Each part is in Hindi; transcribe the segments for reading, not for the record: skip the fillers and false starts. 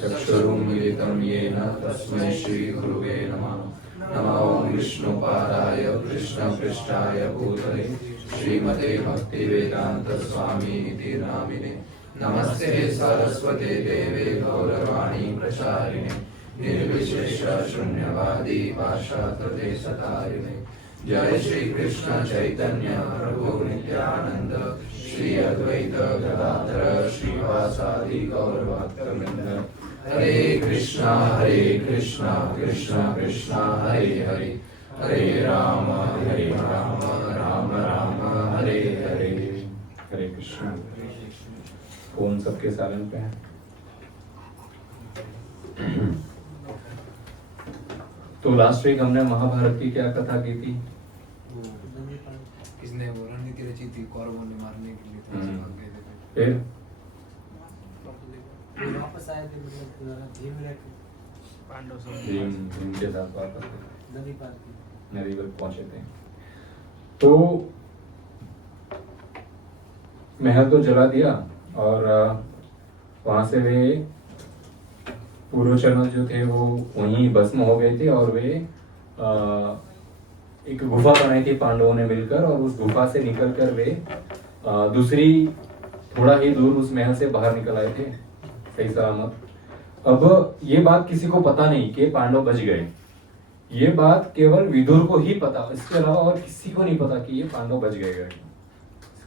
चक्षुरुन्मिलितं येन तस्मै श्रीगुरुवे नमः। नमो विष्णुपादाय कृष्णपृष्ठाय भूतले श्रीमते भक्तिवेदान्तस्वामी इति नामिने। नमस्ते सरस्वते देवे गौरवाणी प्रचारिणे निर्विशेष शून्यवादी पाश्चात्यदेशतारिणे। जय श्री कृष्ण चैतन्य प्रभु नित्यानंद श्री अद्वैत गदाधर श्रीवासादि गौरभक्तवृंद। हरे कृष्णा कृष्णा कृष्णा हरे हरे, हरे राम राम राम हरे हरे। हरे कृष्ण। फोन सबके साइलेंट पे है। तो लास्ट वीक हमने महाभारत की क्या कथा की थी? किसने वो रणनीति रची थी कौरवों ने मारने के लिए, तो भाग गए थे। फिर वापस आए थे, मतलब भीम पांडव भीम के साथ वापस नदी पार की, नदी पर पहुंचे थे। तो महल तो जला दिया और वहां से वे पूर्वचरण जो थे वो वहीं भस्म हो गए थे और वे एक गुफा बनाई थी पांडवों ने मिलकर, और उस गुफा से निकलकर वे दूसरी थोड़ा ही दूर उस महल से बाहर निकल आए थे सही सलामत। अब ये बात किसी को पता नहीं कि पांडव बच गए। ये बात केवल विदुर को ही पता, इसके अलावा और किसी को नहीं पता कि ये पांडव बच गए।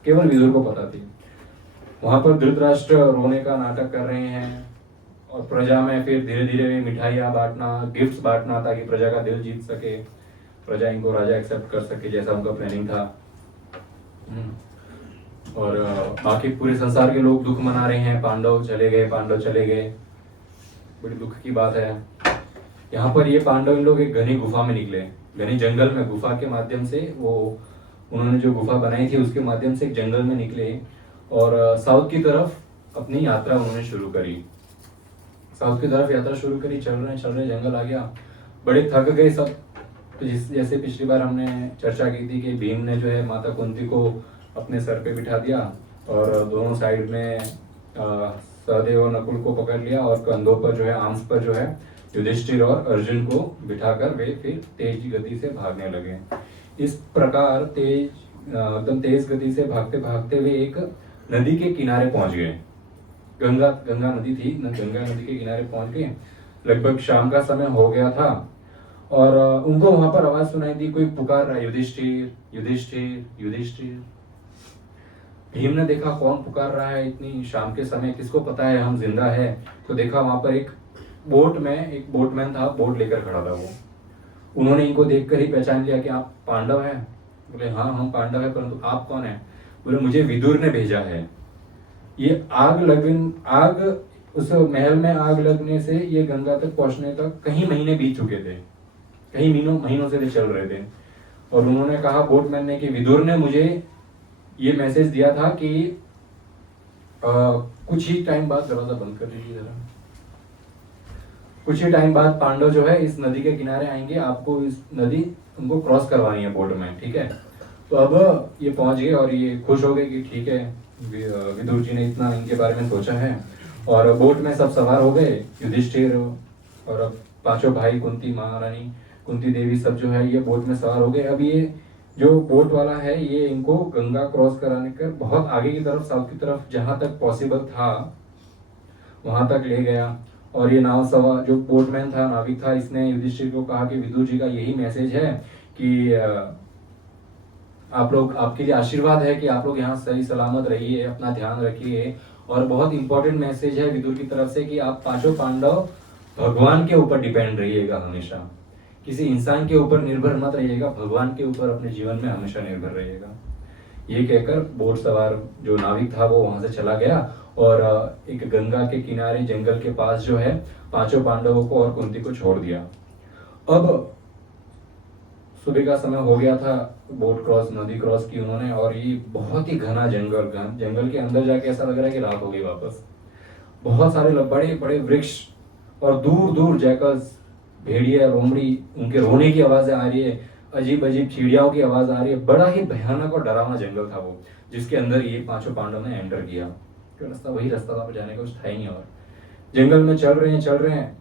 केवल विदुर को पता थी। वहां पर धृतराष्ट्र रोने का नाटक कर रहे हैं और प्रजा में फिर धीरे धीरे वे मिठाइयाँ बांटना, गिफ्ट्स बांटना ताकि प्रजा का दिल जीत सके, प्रजा इनको राजा एक्सेप्ट कर सके जैसा उनका प्लानिंग था। और बाकी पूरे संसार के लोग दुख मना रहे हैं, पांडव चले गए। बड़ी दुख की बात है। यहाँ पर ये पांडव इन लोग एक घनी गुफा में निकले, घनी जंगल में। गुफा के माध्यम से वो उन्होंने जो गुफा बनाई थी उसके माध्यम से एक जंगल में निकले और साउथ की तरफ अपनी यात्रा उन्होंने शुरू करी। साउथ की तरफ यात्रा शुरू करी, चल रहे जंगल आ गया, बड़े थक गए सब। तो जैसे पिछली बार हमने चर्चा की थी कि भीम ने जो है माता कुंती को अपने सर पे बिठा दिया और दोनों साइड में सहदेव और नकुल को पकड़ लिया और कंधों पर जो है, आर्म्स पर जो है युधिष्ठिर और अर्जुन को बिठाकर वे फिर तेज गति से भागने लगे। इस प्रकार एकदम तेज गति से भागते भागते वे एक नदी के किनारे पहुंच गए। गंगा नदी थी, गंगा नदी के किनारे पहुंच गए। लगभग शाम का समय हो गया था और उनको वहां पर आवाज सुनाई दी, कोई पुकार रहा है, युधिष्ठिर युधिष्ठिर युधिष्ठिर। भीम ने देखा कौन पुकार रहा है इतनी शाम के समय, किसको पता है हम जिंदा है। तो देखा वहां पर एक बोट में एक बोटमैन था, बोट लेकर खड़ा था वो। उन्होंने इनको देखकर ही पहचान लिया कि आप पांडव हैं। बोले हाँ हम पांडव हैं, परंतु आप कौन हैं? बोले मुझे विदुर ने भेजा है। ये आग उस महल में आग लगने से ये गंगा तक पहुंचने तक कई महीने बीत चुके थे, कई महीनों से चल रहे थे। और उन्होंने कहा बोटमैन ने कि विदुर ने मुझे ये मैसेज दिया था कि कुछ ही टाइम बाद, दरवाजा बंद कर दीजिए जरा, कुछ ही टाइम बाद पांडव जो है इस नदी के किनारे आएंगे, आपको इस नदी उनको क्रॉस करवानी है बोट में, ठीक है। तो अब ये पहुंच गए और ये खुश हो गए कि ठीक है विदुर जी ने इतना इनके बारे में सोचा है। और बोट में सब सवार हो गए, युधिष्ठिर और पांचों भाई, कुंती महारानी, कुंती देवी, सब जो है ये बोट में सवार हो गए। अब ये जो बोट वाला है ये इनको गंगा क्रॉस कराने कर बहुत आगे की तरफ, साउथ की तरफ जहां तक पॉसिबल था वहां तक ले गया। और ये नाव सवार जो बोटमैन था, नाविक था, इसने युधिष्ठिर को कहा कि विदुर जी का यही मैसेज है कि आप लोग, आपके लिए आशीर्वाद है कि आप लोग यहाँ सही सलामत रहिए, अपना ध्यान रखिए। और बहुत इंपॉर्टेंट मैसेज है विदुर की तरफ से कि आप पांचों पांडव भगवान के ऊपर डिपेंड रहिएगा, हमेशा किसी इंसान के ऊपर निर्भर मत रहिएगा, भगवान के ऊपर अपने जीवन में हमेशा निर्भर रहिएगा। ये कहकर बोट सवार जो नाविक था वो वहां से चला गया और एक गंगा के किनारे जंगल के पास जो है पांचों पांडवों को और कुंती को छोड़ दिया। अब सुबह का समय हो गया था, नदी क्रॉस की उन्होंने, और ये बहुत ही घना जंगल के अंदर जाके ऐसा लग रहा है कि रात हो गई वापस। बहुत सारे बड़े बड़े वृक्ष और दूर दूर जैकल्स, भेड़िया, लोमड़ी, उनके रोने की आवाजें आ रही है, अजीब अजीब चिड़ियाओं की आवाज आ रही है। बड़ा ही भयानक और डरावना जंगल था वो, जिसके अंदर ये पांचों पांडव ने एंटर किया। क्यों रास्ता वही रास्ता था जाने का, कुछ था ही नहीं। और जंगल में चल रहे हैं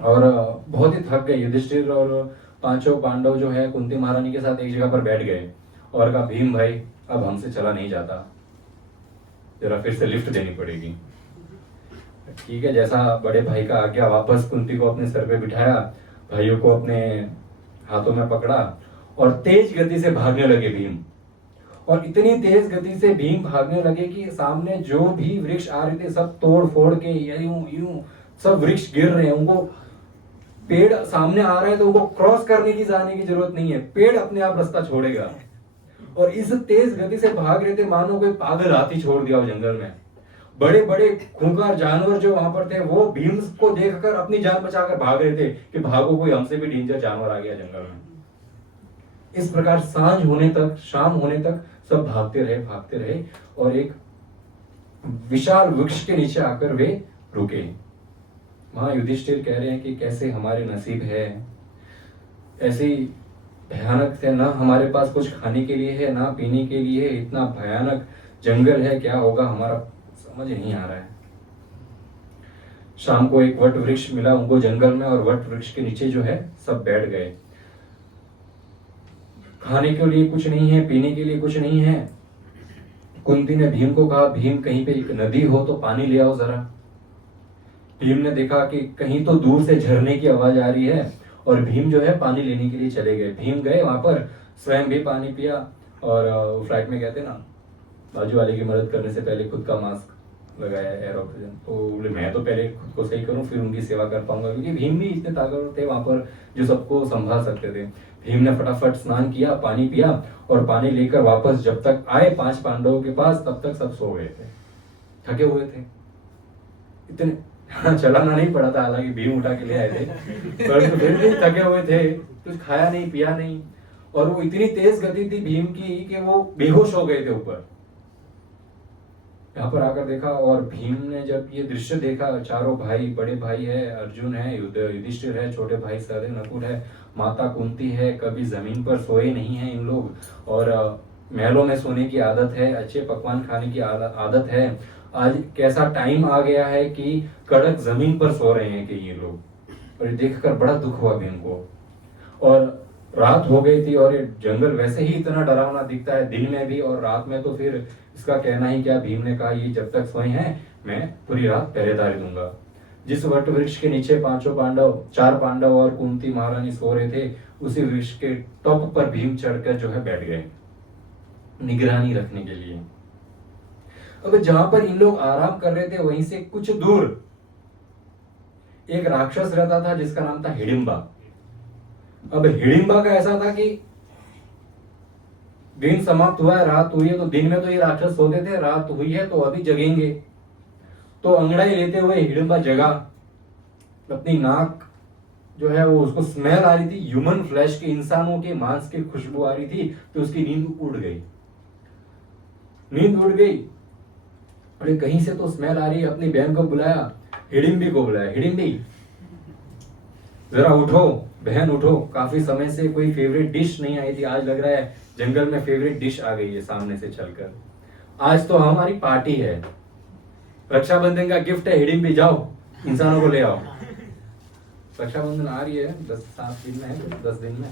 और बहुत ही थक गए। युधिष्ठिर और पांचों पांडव जो है कुंती महारानी के साथ एक जगह पर बैठ गए और कहा, भीम भाई अब हमसे चला नहीं जाता, जरा फिर से लिफ्ट देनी पड़ेगी। ठीक है, जैसा बड़े भाई का आज्ञा, वापस कुंती को अपने सर पे बिठाया, भाइयों को अपने हाथों में पकड़ा और तेज गति से भागने लगे भीम। और इतनी तेज गति से भीम भागने लगे कि सामने जो भी वृक्ष आ रहे थे सब तोड़ फोड़ के यूं यूं सब वृक्ष गिर रहे हैं। उनको पेड़ सामने आ रहा है तो उनको क्रॉस करने की जाने की जरूरत नहीं है, पेड़ अपने आप रास्ता छोड़ेगा। और इस तेज गति से भाग रहे थे मानो कोई पागल हाथी छोड़ दिया हो जंगल में। बड़े बड़े खूंखार जानवर जो वहां पर थे वो भीम को देखकर अपनी जान बचाकर भाग रहे थे कि भागो, कोई हमसे भी डेंजर जानवर आ गया जंगल में। इस प्रकार सांझ होने तक, शाम होने तक सब भागते रहे और एक विशाल वृक्ष के नीचे आकर वे रुके। वहां युधिष्ठिर कह रहे हैं कि कैसे हमारे नसीब है, ऐसी भयानक थे, ना हमारे पास कुछ खाने के लिए है ना पीने के लिए, इतना भयानक जंगल है, क्या होगा हमारा समझ नहीं आ रहा है। शाम को एक वट वृक्ष मिला उनको जंगल में और वट वृक्ष के नीचे जो है सब बैठ गए। खाने के लिए कुछ नहीं है, पीने के लिए कुछ नहीं है। कुंती ने भीम को कहा, भीम कहीं पे एक नदी हो तो पानी ले आओ जरा। भीम ने देखा कि कहीं तो दूर से झरने की आवाज आ रही है और भीम जो है पानी लेने के लिए चले गए। भीम गए वहां पर, स्वयं भी पानी पिया और फ्लाइट में कहते ना बाजू वाले की मदद करने से पहले खुद का मास्क लगाया, एयर ऑक्सीजन। तो बोले मैं तो पहले खुद को सही करूं फिर उनकी सेवा कर पाऊंगा, क्योंकि भीम भी इतने ताकतवर थे वहां पर जो सबको संभाल सकते थे। भीम ने फटाफट स्नान किया, पानी पिया और पानी लेकर वापस जब तक आए 5 पांडवों के पास तब तक सब सो गए थे, थके हुए थे इतने। चलाना नहीं पड़ा था, हालांकि भीम उठा के ले आए थे, पर फिर भी थके हुए थे, कुछ खाया नहीं पिया नहीं। और वो इतनी तेज गति थी भीम की कि वो बेहोश हो गए थे ऊपर। यहाँ पर आकर देखा और भीम ने जब ये दृश्य देखा, चारों भाई, बड़े भाई है अर्जुन है, युधिष्ठिर है, छोटे भाई सहदेव नकुल है, माता कुंती है, कभी जमीन पर सोए नहीं है इन लोग और महलों में सोने की आदत है, अच्छे पकवान खाने की आदत है। आज कैसा टाइम आ गया है कि कड़क जमीन पर सो रहे हैं कि ये लोग। और ये देखकर बड़ा दुख हुआ भीम को। और रात हो गई थी और ये जंगल वैसे ही इतना डरावना दिखता है दिन में भी और रात में तो फिर इसका कहना ही क्या। भीम ने कहा ये जब तक सोए हैं मैं पूरी रात पहरेदारी दूंगा। जिस वट वृक्ष के नीचे 5 पांडव, 4 पांडव और कुंती महारानी सो रहे थे, उसी वृक्ष के टॉप पर भीम चढ़कर जो है बैठ गए निगरानी रखने के लिए। अब जहां पर इन लोग आराम कर रहे थे वहीं से कुछ दूर एक राक्षस रहता था जिसका नाम था हिडिंबा। अब हिडिंबा का ऐसा था कि दिन समाप्त हुआ है, रात हुई है, तो दिन में तो ये राक्षस सोते थे, रात हुई है तो अभी जगेंगे। तो अंगड़ाई लेते हुए हिडिंबा जगा, अपनी नाक जो है वो उसको स्मेल आ रही थी ह्यूमन फ्लैश की, इंसानों के मांस की खुशबू आ रही थी, तो उसकी नींद उड़ गई। नींद उड़ गई, अरे कहीं से तो स्मेल आ रही है। अपनी बहन को बुलाया, हिडिंबी को बुलाया, हिडिंबी जरा उठो, बहन उठो, काफी समय से कोई फेवरेट डिश नहीं आई थी, आज लग रहा है जंगल में फेवरेट डिश आ गई है सामने से चलकर। आज तो हमारी पार्टी है, रक्षाबंधन का गिफ्ट है, हिडिंबी जाओ इंसानों को ले आओ। रक्षाबंधन आ रही है 10-7 दिन में है, 10 दिन में,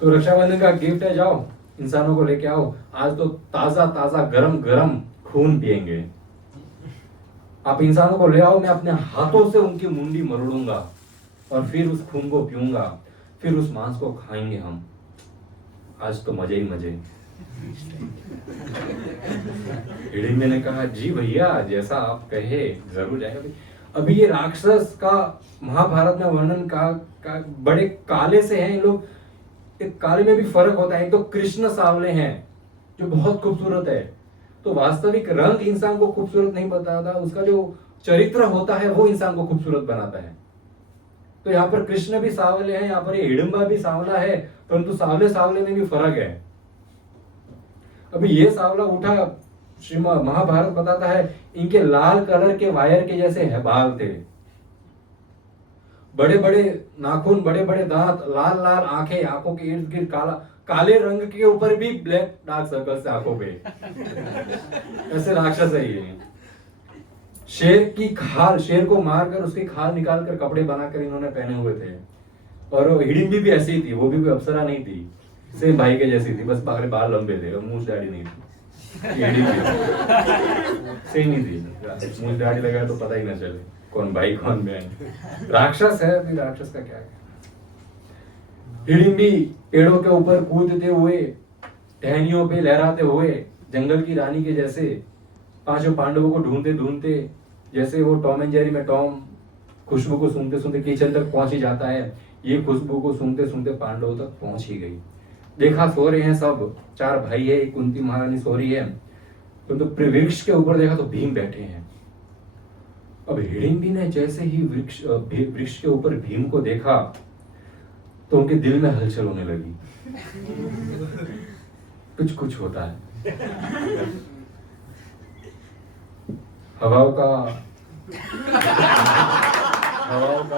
तो रक्षाबंधन का गिफ्ट है, जाओ इंसानों को लेके आओ। आज तो ताजा ताजा गरम गरम खून पिएंगे, आप इंसानों को ले आओ, मैं अपने हाथों से उनकी मुंडी मरोड़ूंगा और फिर उस खून को पीऊंगा, फिर उस मांस को खाएंगे हम। आज तो मजे ही मजे। हिडिंबे ने कहा जी भैया जैसा आप कहे जरूर जाएगा। अभी ये राक्षस का महाभारत में वर्णन का बड़े काले से हैं इन लोग। एक काले में भी फर्क होता है, एक तो कृष्ण सावले हैं जो बहुत खूबसूरत है, तो वास्तविक रंग इंसान को खूबसूरत नहीं बताता, उसका जो चरित्र होता है वो इंसान को खूबसूरत बनाता है। तो यहाँ पर कृष्ण भी सावले हैं, यहाँ पर ये हिडिंबा भी सावला है, परंतु सावले सावले में भी फर्क है। अभी ये सावला उठा, श्रीमद् महाभारत बताता है इनके लाल कलर के वायर के जैसे है बाल थे, बड़े बड़े नाखून, बड़े बड़े दांत, लाल लाल आंखें, आंखों के इर्द गिर्द काले रंग के ऊपर भी ब्लैक डार्क सर्कल से आंखों पे। ऐसे राक्षस है ये। शेर को मारकर उसकी खाल निकालकर कपड़े बनाकर इन्होंने पहने हुए थे। और हिडिंबी भी ऐसी ही थी, वो भी कोई अप्सरा नहीं थी, सेम भाई के जैसी थी, बस बाल बाल लंबे थे और मूंछ दाढ़ी नहीं थी। सेम ही थी, मूंछ दाढ़ी लगाए तो पता ही ना चले कौन भाई कौन बहन। राक्षस है, अभी राक्षस का क्या है। हिडिंबी पेड़ों के ऊपर कूदते हुए, टहनियों पे लहराते हुए, जंगल की रानी के जैसे पांचों पांडवों को ढूंढते ढूंढते, जैसे वो टॉम एंड जेरी में टॉम खुशबू को सूंघते सूंघते किचन तक पहुंच ही जाता है, ये खुशबू को सूंघते सूंघते पांडवों तक पहुंच ही गई। देखा सो रहे हैं सब, 4 भाई है, कुंती महारानी सो रही है, तो वृक्ष के ऊपर देखा तो भीम बैठे हैं। अब हिडिंबी ने जैसे ही वृक्ष के ऊपर भीम को देखा तो उनके दिल में हलचल होने लगी। कुछ कुछ होता है। हवाओं का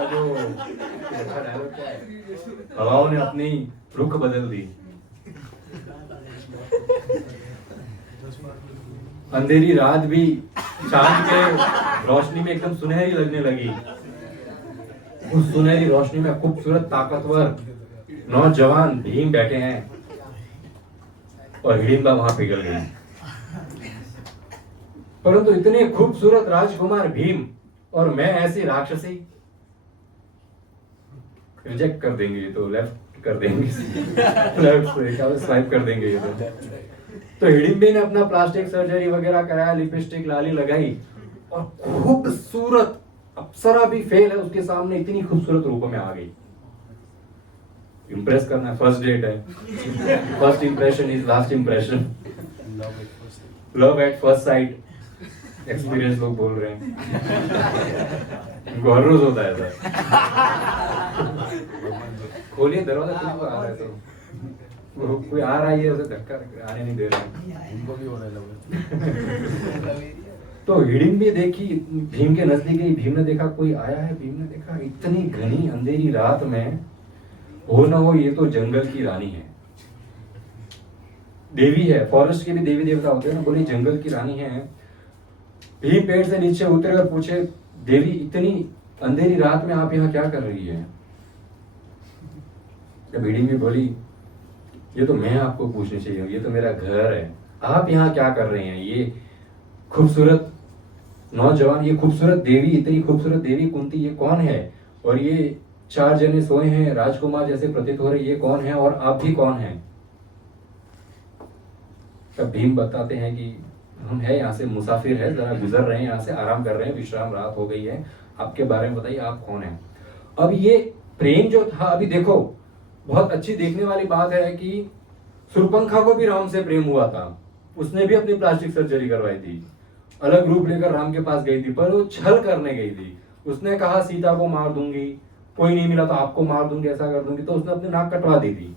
जो हवाओं ने अपनी रुख बदल दी। अंधेरी रात भी चांद के रोशनी में एकदम सुनहरी लगने लगी। उस सुनहरी रोशनी में खूबसूरत ताकतवर नौजवान भीम बैठे हैं और हिडिंबा वहां पिघल गई। परंतु इतने खूबसूरत राजकुमार भीम और मैं ऐसी राक्षसी, रिजेक्ट कर देंगे ये तो, लेफ्ट कर देंगे, लेफ्ट से स्वाइप कर देंगे ये तो हिडिंबे ने अपना प्लास्टिक सर्जरी वगैरह कराया, लिपस्टिक लाली लगाई और खूबसूरत अप्सरा भी फेल है उसके सामने, इतनी खूबसूरत रूप में आ गई। इंप्रेस करना, फर्स्ट डेट है, first impression is last impression, love at first sight, experience लोग बोल रहे हैं। हर रोज होता है ऐसा। खोलिए दरवाजा, कोई आ रहा है तो कोई आ रहा है, ऐसे धक्का आने नहीं दे रहा। उनको भी होने लगा। तो हिडिंबी देखी, भीम के नजदीक गई, भीम ने देखा कोई आया है, भीम ने देखा इतनी घनी अंधेरी रात में, हो ना हो ये तो जंगल की रानी है, देवी है, फॉरेस्ट के भी देवी देवता होते हैं ना, बोली जंगल की रानी है। भीम पेड़ से नीचे उतरे और पूछे, देवी इतनी अंधेरी रात में आप यहाँ क्या कर रही है? जब हिडिंबी बोली, ये तो मैं आपको पूछनी चाहिए, ये तो मेरा घर है, आप यहाँ क्या कर रहे हैं? ये खूबसूरत नौजवान, ये खूबसूरत देवी, इतनी खूबसूरत देवी कुंती, ये कौन है? और ये 4 जने सोए हैं, राजकुमार जैसे प्रतीत हो रहे, ये कौन है और आप भी कौन हैं? तब भीम बताते हैं कि हम है यहाँ से मुसाफिर है, जरा गुजर रहे हैं, यहाँ से आराम कर रहे हैं, विश्राम, रात हो गई है, आपके बारे में बताइए आप कौन हैं? अब ये प्रेम जो था, अभी देखो बहुत अच्छी देखने वाली बात है कि सुरपंखा को भी राम से प्रेम हुआ था, उसने भी अपनी प्लास्टिक सर्जरी करवाई थी, अलग रूप लेकर राम के पास गई थी, पर वो छल करने गई थी। उसने कहा सीता को मार दूंगी, कोई नहीं मिला तो आपको मार दूंगी, ऐसा कर दूंगी, तो उसने अपनी नाक कटवा दी थी,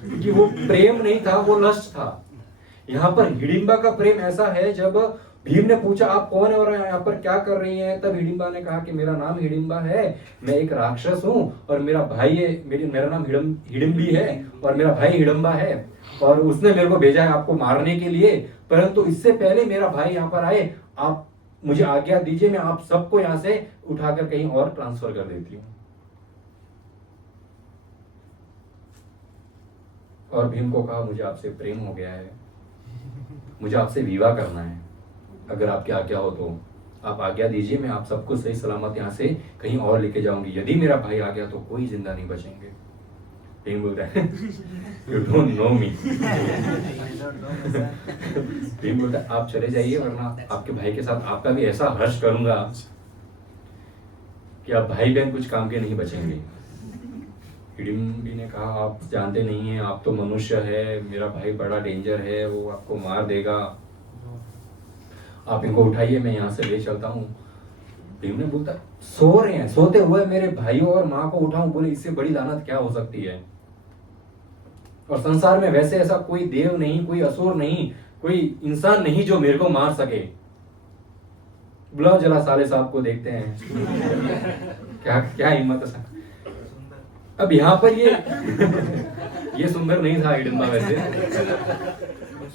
क्योंकि वो प्रेम नहीं था, वो लस्ट था। यहाँ पर हिडिंबा का प्रेम ऐसा है, जब भीम ने पूछा आप कौन है और यहाँ पर क्या कर रही हैं, तब हिडिंबा ने कहा कि मेरा नाम हिडिंबा है, मैं एक राक्षस हूँ और मेरा भाई है, मेरा नाम हिडिंबी है और मेरा भाई हिडंबा है, और उसने मेरे को भेजा है आपको मारने के लिए, परंतु इससे पहले मेरा भाई यहाँ पर आए, आप मुझे आज्ञा दीजिए, मैं आप सबको यहाँ से उठाकर कहीं और ट्रांसफर कर देती हूँ। और भीम को कहा मुझे आपसे प्रेम हो गया है, मुझे आपसे विवाह करना है, अगर आपकी आज्ञा हो तो आप आज्ञा दीजिए, मैं आप सबको सही सलामत यहाँ से कहीं और लेके जाऊंगी, यदि मेरा भाई आ गया तो कोई जिंदा नहीं बचेंगे। भीम बोल रहा है यू डोंट नो मी। भीम बोलता है आप चले जाइए, वरना आपके भाई के साथ आपका भी ऐसा हर्ष करूंगा कि आप भाई बहन कुछ काम के नहीं बचेंगे। हिडिंबी ने कहा आप जानते नहीं हैं, आप तो मनुष्य है, मेरा भाई बड़ा डेंजर है, वो आपको मार देगा, आप इनको उठाइए, मैं यहाँ से ले चलता हूँ। भीम ने बोलता सो रहे हैं, सोते हुए मेरे भाइयों और माँ को उठाऊं? बोले इससे बड़ी लानत क्या हो सकती है, और संसार में वैसे ऐसा कोई देव नहीं, कोई असुर नहीं, कोई इंसान नहीं जो मेरे को मार सके। बुलाओ जला साले साहब को, देखते हैं क्या क्या हिम्मत है। अब यहाँ पर ये सुंदर नहीं था हिडिंबा वैसे।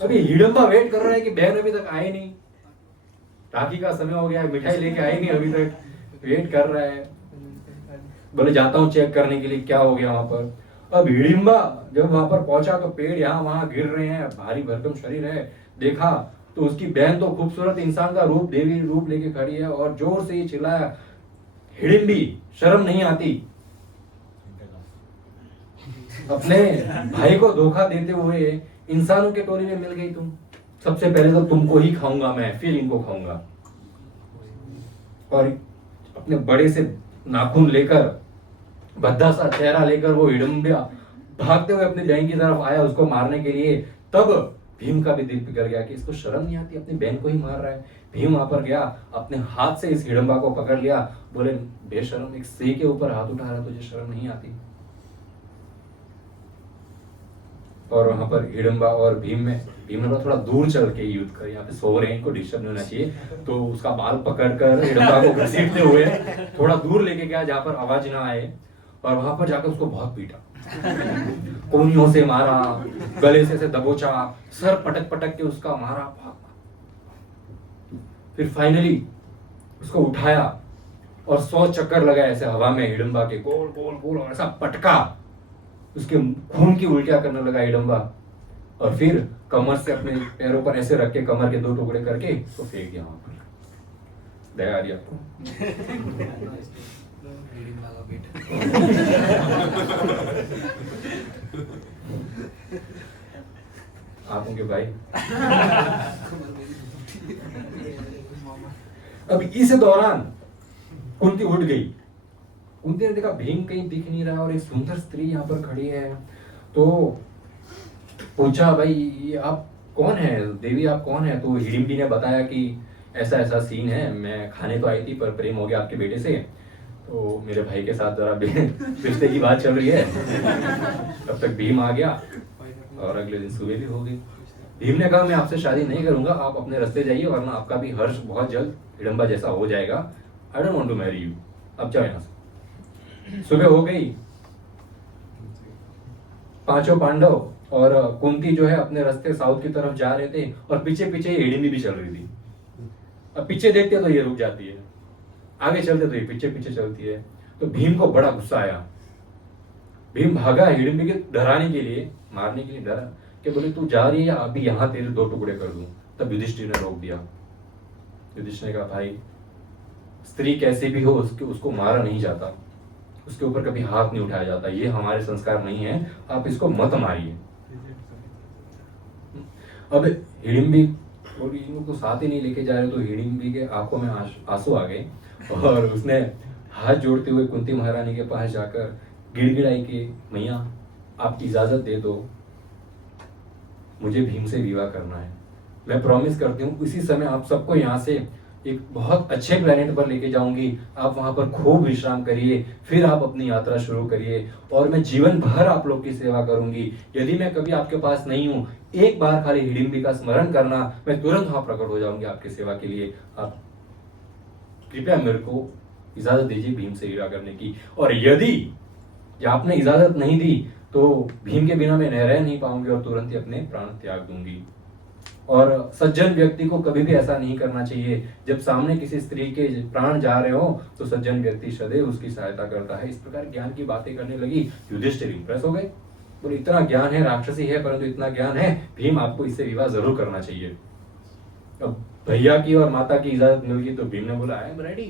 अभी हिडिंबा वेट कर रहा है कि बहन अभी तक आए नहीं, राखी का समय हो गया है, मिठाई लेके आई नहीं अभी तक, वेट कर रहा है। बोले जाता हूँ चेक करने के लिए क्या हो गया वहां पर। अब हिडिंबा जब वहां पर पहुंचा तो पेड़ यहाँ वहां गिर रहे हैं, भारी भरकम शरीर है। देखा तो उसकी बहन तो खूबसूरत इंसान का रूप, देवी रूप लेके खड़ी है और जोर से ये चिल्लाया, हिडिंबी शर्म नहीं आती, अपने भाई को धोखा देते हुए इंसानों के टोली में मिल गई तुम। सबसे पहले तो तुमको ही खाऊंगा मैं, फिर इनको खाऊंगा। और अपने बड़े से नाखून लेकर, भद्दा सा चेहरा लेकर वो हिडिंबा भागते हुए अपनी बहन की तरफ आया उसको मारने के लिए। तब भीम का भी दिल पिघल गया कि इसको शर्म नहीं आती, अपनी बहन को ही मार रहा है। भीम वहां पर गया, अपने हाथ से इस हिडिंबा को पकड़ लिया, बोले बेशर्म, एक स्त्री के ऊपर हाथ उठा रहा, तुझे शर्म नहीं आती। और वहां पर हिडिंबा और भीम ने थोड़ा दूर चल के युद्ध कर, यहाँ पे सो रहे हैं, इनको डिस्टर्ब नहीं होना चाहिए, तो उसका बाल पकड़कर हिडिंबा को घसीटते हुए थोड़ा दूर लेके गया जहां पर आवाज ना आए, और वहां पर जाकर उसको बहुत पीटा, कोनियों से मारा, गले से दबोचा, सर पटक पटक के उसका मारा। फिर फाइनली उसको उठाया और 100 चक्कर लगाए ऐसे हवा में हिडिंबा के, गोल गोल गोल, और ऐसा पटका, उसके खून की उल्टियां करने लगा हिडिंबा। और फिर कमर से अपने पैरों पर ऐसे रख के कमर के 2 टुकड़े करके तो फेंक दिया वहां पर। दया आ रही आपको? हिडिंबा का बेटा। आप उनके भाई। अब इस दौरान कुंती उठ गई। कुंती ने देखा भीम कहीं दिख नहीं रहा और एक सुंदर स्त्री यहाँ पर खड़ी है, तो पूछा, भाई ये आप कौन है देवी, आप कौन है? तो हिडिंबी ने बताया कि ऐसा ऐसा सीन है, मैं खाने तो आई थी पर प्रेम हो गया आपके बेटे से, तो मेरे भाई के साथ जरा रिश्ते की बात चल रही है। तब तक भीम आ गया और अगले दिन सुबह भी हो गई। भीम ने कहा मैं आपसे शादी नहीं करूंगा, आप अपने रास्ते जाइए, वरना आपका भी हर्ष बहुत जल्द हिडिंबा जैसा हो जाएगा। I don't want to marry you, अब जाओ यहाँ से। सुबह हो गई, पांचों पांडव और कुंती जो है अपने रास्ते साउथ की तरफ जा रहे थे, और पीछे पीछे हिडिंबी भी चल रही थी। अब पीछे देखते तो ये रुक जाती है, आगे चलते तो ये पीछे पीछे चलती है। तो भीम को बड़ा गुस्सा आया, भीम भागा हिडिंबी के डराने के लिए, मारने के लिए डरा, कि बोले तू जा रही है, अभी यहाँ तेरे 2 टुकड़े कर दूं। तब युधिष्ठिर ने रोक दिया। युधिष्ठिर ने कहा, भाई स्त्री कैसी भी हो उसको मारा नहीं जाता, उसके ऊपर कभी हाथ नहीं उठाया जाता, ये हमारे संस्कार नहीं है, आप इसको मत मारिए। अब हिडिंबी और इनको साथ ही नहीं लेके जा रहे, तो हिडिंबी के आंखों में आंसू आ गए और उसने हाथ जोड़ते हुए कुंती महारानी के पास जाकर गिड़गिड़ाई कि मैया आप इजाजत दे दो, मुझे भीम से विवाह करना है। मैं प्रॉमिस करती हूँ इसी समय आप सबको यहाँ से एक बहुत अच्छे प्लेनेट पर लेके जाऊंगी, आप वहां पर खूब विश्राम करिए, फिर आप अपनी यात्रा शुरू करिए, और मैं जीवन भर आप लोग की सेवा करूंगी। यदि मैं कभी आपके पास नहीं हूँ, एक बार खाली हिडिंबी का स्मरण करना, मैं तुरंत वहां प्रकट हो जाऊंगी आपकी सेवा के लिए। आप कृपया मेरे को इजाजत दीजिए भीम से विवाह करने की, और यदि आपने इजाजत नहीं दी तो भीम के बिना मैं रह नहीं पाऊंगी और तुरंत ही अपने प्राण त्याग दूंगी। और सज्जन व्यक्ति को कभी भी ऐसा नहीं करना चाहिए, जब सामने किसी स्त्री के प्राण जा रहे हो तो सज्जन व्यक्ति सदैव उसकी सहायता करता है। इस प्रकार ज्ञान की बातें करने लगी। युधिष्ठिर इंप्रेस हो गए, बोले इतना ज्ञान है, राक्षसी है परंतु इतना ज्ञान है, भीम आपको इससे विवाह जरूर करना चाहिए। अब भैया की और माता की इजाजत मिल गई तो भीम ने बोला आई एम रेडी,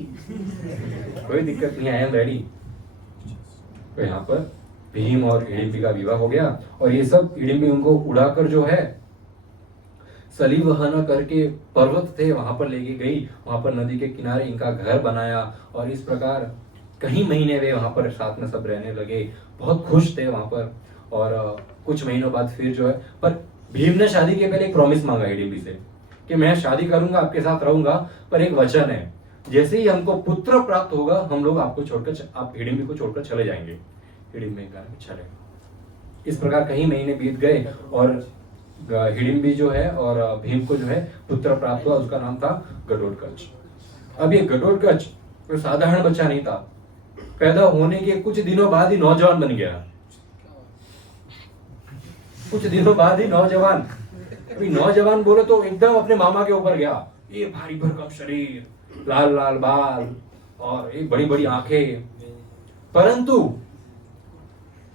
कोई दिक्कत नहीं, आई एम रेडी। तो यहाँ पर भीम और हिडिंबी का विवाह हो गया, और ये सब हिडिंबी उनको उड़ाकर जो है सलीवहना करके पर्वत थे वहां पर लेके गई, वहां पर नदी के किनारे इनका घर बनाया, और इस प्रकार कई महीने वे वहां पर साथ में सब रहने लगे, बहुत खुश थे वहां पर। और कुछ महीनों बाद फिर जो है, पर भीम ने शादी के पहले एक प्रॉमिस मांगा हिडिंबी से कि मैं शादी करूंगा, आपके साथ रहूंगा, पर एक वचन है, जैसे ही हमको पुत्र प्राप्त होगा हम लोग आपको छोड़कर, आप हिडिंबी को छोड़कर चले जाएंगे। हिडिंबी ने कहा चले। इस प्रकार कई महीने बीत गए और हिडिंबी जो है और भीम को जो है पुत्र प्राप्त हुआ, उसका नाम था घटोत्कच। अब ये घटोत्कच कोई साधारण बच्चा नहीं था, पैदा होने के कुछ दिनों बाद ही नौजवान बन गया, कुछ दिनों बाद ही नौजवान। अभी नौजवान बोले तो एकदम अपने मामा के ऊपर गया, ये भारी भरकम शरीर, लाल लाल बाल और एक बड़ी बड़ी आंखें। परंतु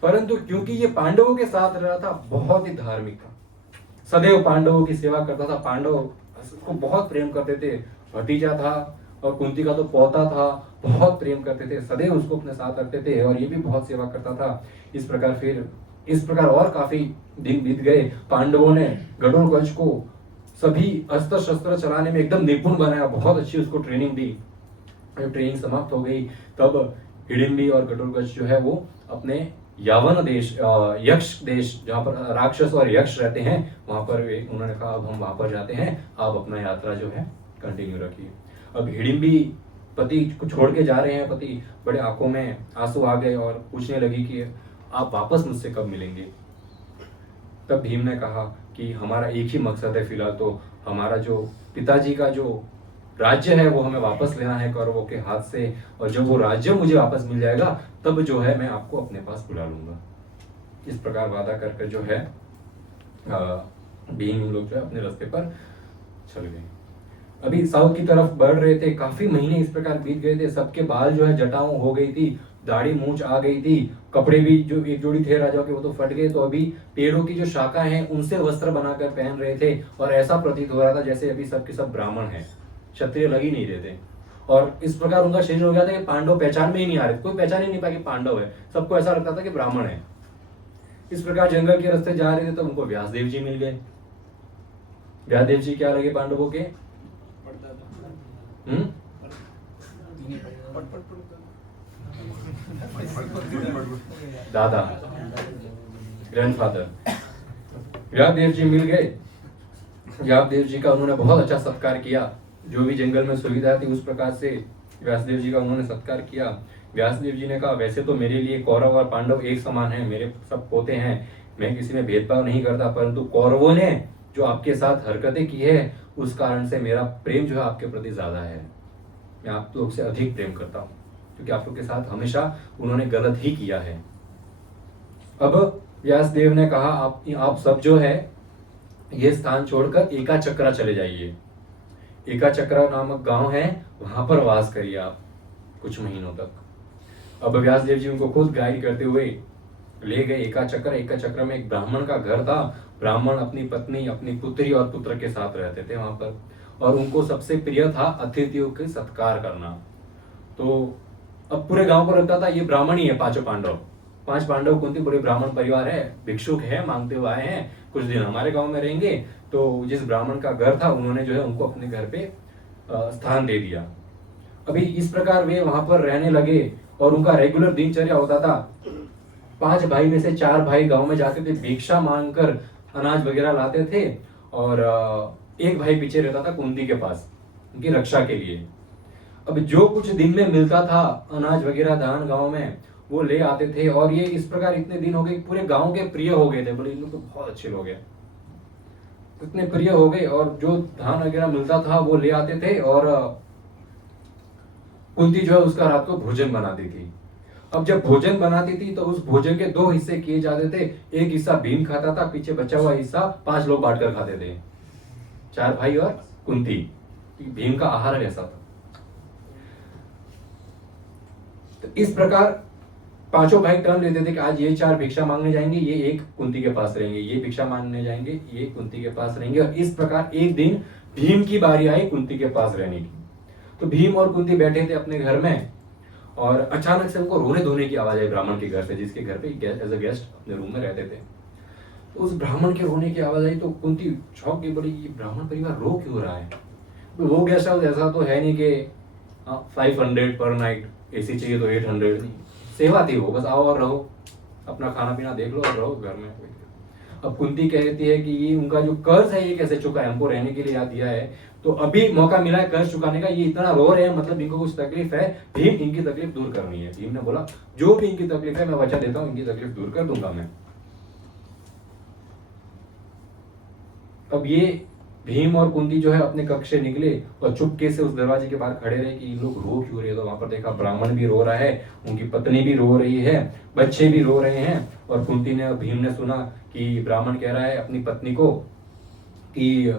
परंतु क्योंकि ये पांडवों के साथ रहा था, बहुत ही धार्मिक था, सदैव पांडवों की सेवा करता था। पांडव उसको बहुत प्रेम करते थे, भतीजा था और कुंती का तो पोता था, बहुत प्रेम करते थे, सदैव उसको अपने साथ रखते थे और ये भी बहुत सेवा करता था। इस प्रकार और काफी दिन बीत गए। पांडवों ने घटोत्कच को सभी अस्त्र शस्त्र चलाने में एकदम निपुण बनाया, बहुत अच्छी उसको ट्रेनिंग दी। जब ट्रेनिंग समाप्त हो गई तब हिडिंबी और घटोत्कच जो है वो अपने यावन देश, यक्ष देश, जहाँ पर राक्षस और यक्ष रहते हैं, वहां पर उन्होंने कहा अब हम वहां पर जाते हैं, आप अपना यात्रा जो है कंटिन्यू रखिए। अब हिडिंबी पति को छोड़ के जा रहे हैं, पति बड़े आंखों में आंसू आ गए और पूछने लगी कि आप वापस मुझसे कब मिलेंगे। तब भीम ने कहा कि हमारा एक ही मकसद है फिलहाल, तो हमारा जो पिताजी का जो राज्य है वो हमें वापस लेना है कौरवों के हाथ से, और जब वो राज्य मुझे वापस मिल जाएगा तब जो है मैं आपको अपने पास बुला लूंगा। इस प्रकार वादा करके जो है भीम लोग जो है अपने रास्ते पर चल गए। अभी साउथ की तरफ बढ़ रहे थे, काफी महीने इस प्रकार बीत गए थे, सबके बाल जो है जटाओं हो गई थी, दाढ़ी मूंछ आ गई थी, कपड़े भी जो एक जोड़ी थे राजाओं के वो तो फट गए, तो अभी पेड़ों की जो शाखा है उनसे वस्त्र बनाकर पहन रहे थे और ऐसा प्रतीत हो रहा था जैसे अभी सबके सब ब्राह्मण हैं, क्षत्रिय लग ही नहीं रहे थे। और इस प्रकार उनका शरीर हो गया था कि पांडव पहचान में ही नहीं आ रहे, कोई पहचान ही नहीं पाया कि पांडव है, सबको ऐसा लगता था कि ब्राह्मण है। इस प्रकार जंगल के रास्ते जा रहे थे तब उनको व्यासदेव जी मिल गए। व्यासदेव जी क्या लगे पांडवों के? दादा, ग्रैंडफादर। व्यासदेव जी मिल गए। व्यासदेव जी का उन्होंने बहुत अच्छा सत्कार किया, जो भी जंगल में सुविधा थी उस प्रकार से व्यासदेव जी का उन्होंने सत्कार किया। व्यासदेव जी ने कहा वैसे तो मेरे लिए कौरव और पांडव एक समान हैं, मेरे सब पोते हैं, मैं किसी में भेदभाव नहीं करता, परंतु कौरवों ने जो आपके साथ हरकतें की है उस कारण से मेरा प्रेम जो है आपके प्रति ज्यादा है, मैं आप लोग से अधिक प्रेम करता हूँ, क्योंकि आप लोग के साथ हमेशा उन्होंने गलत ही किया है। अब व्यासदेव ने कहा आप सब जो है ये स्थान छोड़कर एका चक्रा चले जाइए। एका चक्रा नामक गांव है, वहां पर वास करिए आप कुछ महीनों तक। अब व्यासदेव जी उनको खुद गाइड करते हुए ले गए एका चक्र में एक ब्राह्मण का घर था। ब्राह्मण अपनी पत्नी, अपनी पुत्री और पुत्र के साथ रहते थे वहां पर, और उनको सबसे प्रिय था अतिथियों के सत्कार करना। तो अब पूरे गांव को लगता था ये ब्राह्मण ही है, पांच पांडव कुंती पूरे ब्राह्मण परिवार है, भिक्षुक है, मांगते हुए आए हैं, कुछ दिन हमारे गांव में रहेंगे। तो जिस ब्राह्मण का घर था उन्होंने जो है उनको अपने घर पे स्थान दे दिया। अभी इस प्रकार वे वहां पर रहने लगे और उनका रेगुलर दिनचर्या होता था। 5 भाई में से 4 भाई गांव में जाते थे, भिक्षा मांगकर अनाज वगैरह लाते थे, और एक भाई पीछे रहता था कुंती के पास उनकी रक्षा के लिए। अब जो कुछ दिन में मिलता था अनाज वगैरह धान गांव में वो ले आते थे, और ये इस प्रकार इतने दिन हो गए पूरे गांव के प्रिय हो गए थे, बड़े इन लोग तो बहुत अच्छे लोग हैं, इतने प्रिय हो गए। और जो धान वगैरह मिलता था वो ले आते थे, और कुंती जो है उसका रात को भोजन बनाती थी। अब जब भोजन बनाती थी तो उस भोजन के 2 हिस्से किए जाते थे, एक हिस्सा भीम खाता था, पीछे बचा हुआ हिस्सा 5 लोग बांटकर खाते थे, 4 भाई और कुंती। भीम का आहार ऐसा था। तो इस प्रकार 5 भाई टर्न लेते थे कि आज ये 4 भिक्षा मांगने जाएंगे, ये एक कुंती के पास रहेंगे, ये भिक्षा मांगने जाएंगे, ये कुंती के पास रहेंगे। और इस प्रकार एक दिन भीम की बारी आई कुंती के पास रहने की। तो भीम और कुंती बैठे थे अपने घर में, और अचानक से उनको रोने धोने की आवाज आई ब्राह्मण के घर से, जिसके घर पे एज अ गेस्ट अपने रूम में रहते थे। तो उस ब्राह्मण के रोने की आवाज आई तो कुंती चौंक गई, बड़ी ये ब्राह्मण परिवार रो क्यों रहा है? तो वो गेस्ट हाउस ऐसा तो है नहीं कि 500 पर नाइट, एसी चाहिए तो 800 नहीं, सेवा थी वो, बस आओ और रहो, अपना खाना पीना देख लो और रहो घर में। अब कुंती कहती है कि ये उनका जो कर्ज है ये कैसे चुकाए, हमको रहने के लिए याद दिया है, तो अभी मौका मिला है कर्ज चुकाने का, ये इतना रो रहे हैं मतलब इनको कुछ तकलीफ है, भीम इनकी तकलीफ दूर करनी है। भीम ने बोला जो भी इनकी तकलीफ है मैं वचन देता हूं, इनकी तकलीफ दूर कर दूंगा मैं। अब ये भीम और कुंती जो है अपने कक्ष से निकले और चुपके से उस दरवाजे के बाहर खड़े रहे कि ये लोग रो क्यों रहे। तो वहां पर देखा ब्राह्मण भी रो रहा है, उनकी पत्नी भी रो रही है, बच्चे भी रो रहे हैं। और कुंती ने, भीम ने सुना कि ब्राह्मण कह रहा है अपनी पत्नी को कि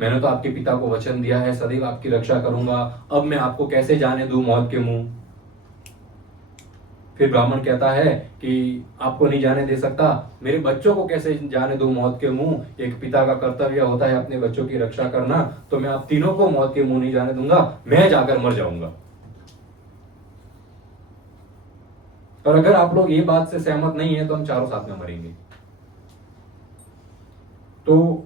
मैंने तो आपके पिता को वचन दिया है सदैव आपकी रक्षा करूंगा, अब मैं आपको कैसे जाने दूं मौत के मुंह। फिर ब्राह्मण कहता है कि आपको नहीं जाने दे सकता, मेरे बच्चों को कैसे जाने दूं मौत के मुंह। एक पिता का कर्तव्य होता है अपने बच्चों की रक्षा करना, तो मैं आप तीनों को मौत के मुंह नहीं जाने दूंगा, मैं जाकर मर जाऊंगा। और अगर आप लोग ये बात से सहमत नहीं है तो हम चारों साथ में मरेंगे। तो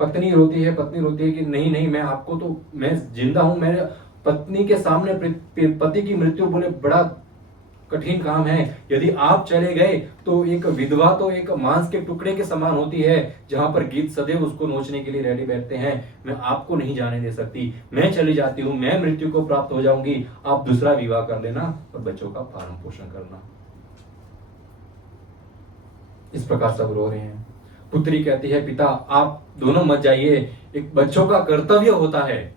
पत्नी रोती है कि नहीं नहीं, मैं आपको तो, मैं जिंदा हूं, मेरे पत्नी के सामने पति की मृत्यु बोले बड़ा कठिन काम है। यदि आप चले गए तो एक विधवा तो एक मांस के टुकड़े के समान होती है, जहां पर गीत सदैव उसको नोचने के लिए रेडी बैठते हैं। मैं आपको नहीं जाने दे सकती, मैं चली जाती हूं, मैं मृत्यु को प्राप्त हो जाऊंगी, आप दूसरा विवाह कर लेना और बच्चों का पालन पोषण करना। इस प्रकार सब रो रहे हैं। पुत्री कहती है पिता आप दोनों मत जाइए, एक बच्चों का कर्तव्य होता है,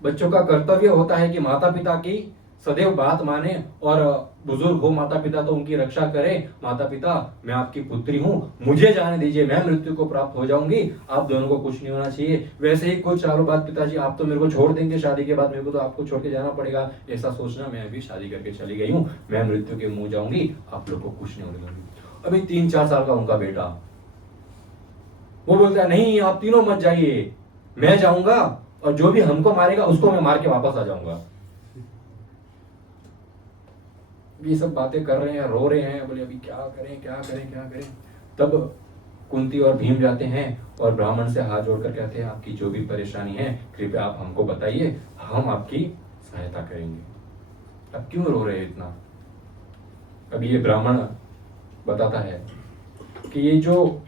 बच्चों का कर्तव्य होता है कि माता पिता की सदैव बात माने, और बुजुर्ग हो माता पिता तो उनकी रक्षा करें। माता पिता मैं आपकी पुत्री हूं, मुझे जाने दीजिए, मैं मृत्यु को प्राप्त हो जाऊंगी, आप दोनों को कुछ नहीं होना चाहिए। वैसे ही कुछ सालों बाद पिताजी आप तो मेरे को छोड़ देंगे, शादी के बाद मेरे को तो आपको छोड़ के जाना पड़ेगा, ऐसा सोचना, मैं अभी शादी करके चली गई हूँ, मैं मृत्यु के मुंह जाऊंगी, आप लोग को कुछ नहीं होने दूंगी। अभी 3-4 साल का उनका बेटा, वो बोलता है नहीं आप तीनों मत जाइए, मैं जाऊंगा और जो भी हमको मारेगा उसको मैं मार के वापस आ जाऊंगा। ये सब बातें कर रहे हैं, रो रहे हैं, बोले अभी क्या करें क्या करें क्या करें। तब कुंती और भीम जाते हैं और ब्राह्मण से हाथ जोड़कर कहते हैं आपकी जो भी परेशानी है कृपया आप हमको बताइए, हम आपकी सहायता करेंगे। अब क्यों रो रहे हैं इतना? अभी ये ब्राह्मण बताता है कि ये जो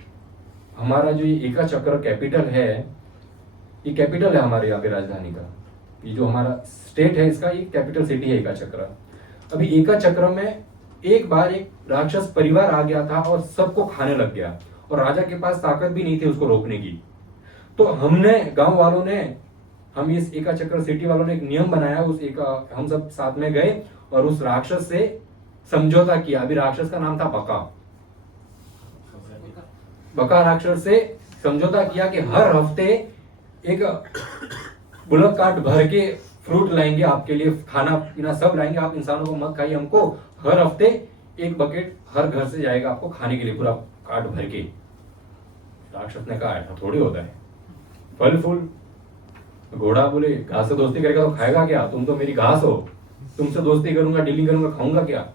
हमारा जो ये एका चक्र कैपिटल है, ये कैपिटल है हमारे यहाँ पे राजधानी का, ये जो हमारा स्टेट है इसका ये कैपिटल सिटी है एका चक्र। अभी एका चक्र में एक बार एक राक्षस परिवार आ गया था और सबको खाने लग गया, और राजा के पास ताकत भी नहीं थी उसको रोकने की। तो हमने गांव वालों ने, हम इस एका चक्र सिटी वालों ने एक नियम बनाया, उस हम सब साथ में गए और उस राक्षस से समझौता किया। अभी राक्षस का नाम था बका राक्षस से समझौता किया कि हर हफ्ते एक बुलक कार्ट भर के फ्रूट लाएंगे आपके लिए, खाना पीना सब लाएंगे, आप इंसानों को मत खाइए, हमको हर हफ्ते एक बकेट हर घर से जाएगा आपको खाने के लिए, पूरा कार्ट भर के। राक्षस ने कहा ऐसा थोड़ी होता है, फल फूल। घोड़ा बोले घास से दोस्ती करेगा तो खाएगा क्या, तुम तो मेरी घास हो, तुमसे दोस्ती करूंगा डीलिंग करूंगा खाऊंगा क्या।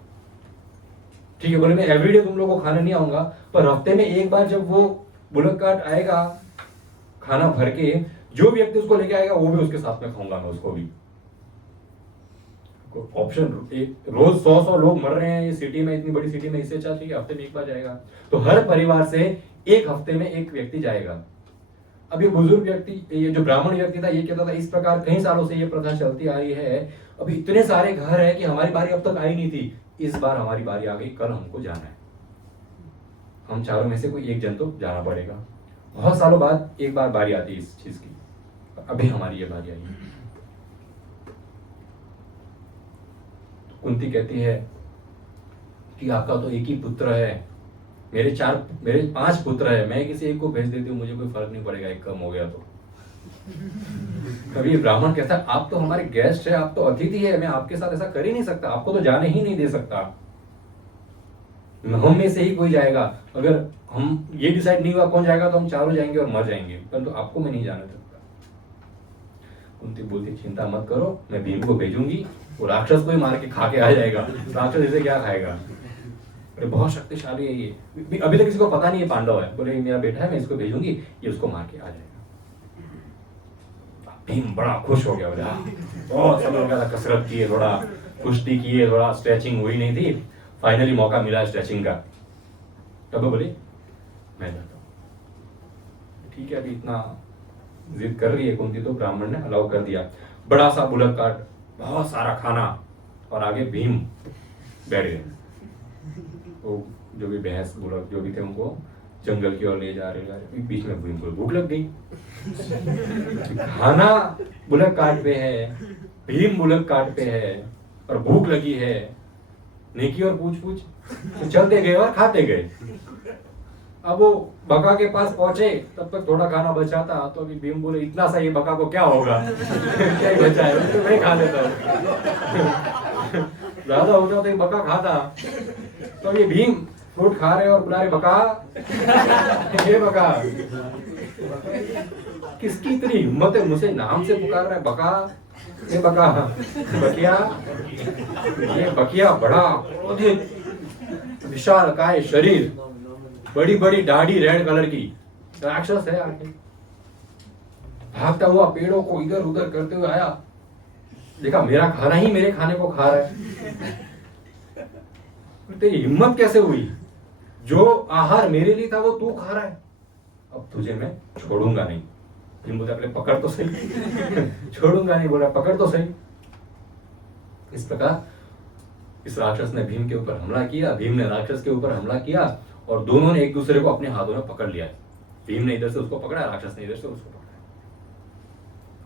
ठीक है, बोले मैं एवरीडे तुम लोगों को खाने नहीं आऊंगा, पर हफ्ते में एक बार जब वो बुलक कार्ट आएगा खाना भर के, जो व्यक्ति उसको लेके आएगा वो भी उसके साथ में खाऊंगा मैं उसको भी। ऑप्शन रोज 100 लोग मर रहे हैं ये सिटी में, इतनी बड़ी सिटी में, इससे अच्छा चाहिए हफ्ते में एक बार जाएगा। तो हर परिवार से एक हफ्ते में एक व्यक्ति जाएगा। अब ये बुजुर्ग व्यक्ति, ये जो ब्राह्मण व्यक्ति था, ये कहता था इस प्रकार कई सालों से ये प्रथा चलती आ रही है, अभी इतने सारे घर है कि हमारी बारी अब तक आई नहीं थी, इस बार हमारी बारी आ गई, कल हमको जाना है, हम चारों में से कोई एक जन तो जाना पड़ेगा। बहुत सालों बाद एक बार बारी आती है इस चीज की, अभी हमारी ये बारी आई है। कुंती कहती है कि आपका तो एक ही पुत्र है, मेरे 5 पुत्र है, मैं किसी एक को भेज देती हूँ, मुझे कोई फर्क नहीं पड़ेगा, एक कम हो गया तो। कभी ब्राह्मण कहता है आप तो हमारे गेस्ट है, आप तो अतिथि है, मैं आपके साथ ऐसा कर ही नहीं सकता, आपको तो जाने ही नहीं दे सकता, हम में से ही कोई जाएगा। अगर हम ये डिसाइड नहीं हुआ कौन जाएगा तो हम चारों जाएंगे और मर जाएंगे, परंतु तो आपको मैं नहीं जाने सकता। कुंती बोलती चिंता मत करो, मैं भीम को भेजूंगी, वो राक्षस को ही मार के खा के आ जाएगा, राक्षस इसे क्या खाएगा, बहुत शक्तिशाली है ये, अभी तक किसी को पता नहीं है पांडव है, बोले मेरा बेटा है, मैं इसको भेजूंगी, ये उसको मार के आ जाएगा। भीम बड़ा खुश हो गया, बोले बहुत समय हो गया था, कसरत की है, थोड़ा कुश्ती की है, थोड़ा स्ट्रेचिंग हुई नहीं थी, फाइनली मौका मिला स्ट्रेचिंग का। तब बोले मैं जाता हूँ। ठीक है, अभी इतना जिद कर रही है कुंती, तो ब्राह्मण ने अलाउ कर दिया। बड़ा सा बुलक कार्ट, बहुत सारा खाना, और आगे भीम बैठ गए। वो जो भी भैंस बुलक जो भी थे उनको जंगल की ओर ले जा रहे, बीच में भीम को भूख लग गई। खाना बुलक कार्ट पे है, भीम बुलक कार्ट पे है, और भूख लगी है, नेकी और पूछ पूछ, तो चलते गए और खाते गए। अब वो बका के पास पहुंचे, तब तक थोड़ा खाना बचा था। तो अभी भीम बोले इतना सा ये बका को क्या होगा क्या ही बचा है, तो मैं खा लेता हूँ। ज्यादा होता तो ये बका खाता। तो ये भीम फ्रूट खा रहे और बुला रहे बका, ये बका। किसकी इतनी हिम्मत है, मुझे नाम से पुकार रहा है बका, ये बका, बकिया। ये बकिया बड़ा विशाल काय शरीर, बड़ी बड़ी दाढ़ी रेड कलर की, राक्षस है। आगे भागता हुआ पेड़ों को इधर उधर करते हुए आया, देखा मेरा खाना ही मेरे खाने को खा रहा है। तेरी हिम्मत कैसे हुई, जो आहार मेरे लिए था वो तू खा रहा है, अब तुझे मैं छोड़ूंगा नहीं। भीम बोला पहले पकड़ तो सही छोड़ूंगा नहीं बोला, पकड़ तो सही। इस प्रकार इस राक्षस ने भीम के ऊपर हमला किया, भीम ने राक्षस के ऊपर हमला किया और दोनों ने एक दूसरे को अपने हाथों में पकड़ लिया। भीम ने इधर से उसको पकड़ा, राक्षस ने इधर से उसको पकड़ा।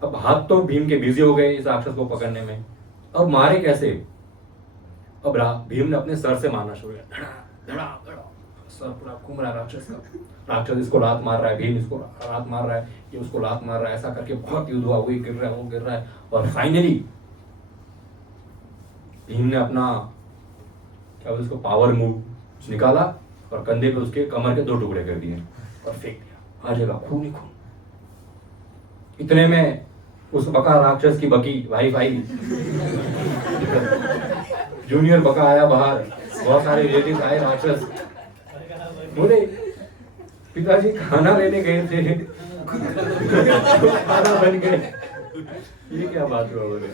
अब हाथ तो भीम के बिजी हो गए इस राक्षस को पकड़ने में। अब मारे कैसे, अब भीम ने अपने सर से मारना शुरू किया, धड़ा धड़ा धड़ा, सर पूरा घूम रहा है राक्षस का। राक्षस इसको लात मार रहा है, भीम इसको लात मार रहा है, ये उसको लात मार रहा है। ऐसा करके बहुत युद्ध हुआ, वही गिर रहा है, वो गिर रहा है। और फाइनली भीम ने अपना क्या बोलते उसको पावर मूव निकाला और कंधे पे उसके कमर के 2 टुकड़े कर दिए और फेंक दिया। हर जगह खून ही खून। इतने में उस बका राक्षस की बकी भाई जूनियर बका आया बाहर, बहुत सारे रिलेटिव आए। राक्षस बोले पिताजी खाना लेने गए थे खाना बन गए। ये क्या बात हुआ, बोले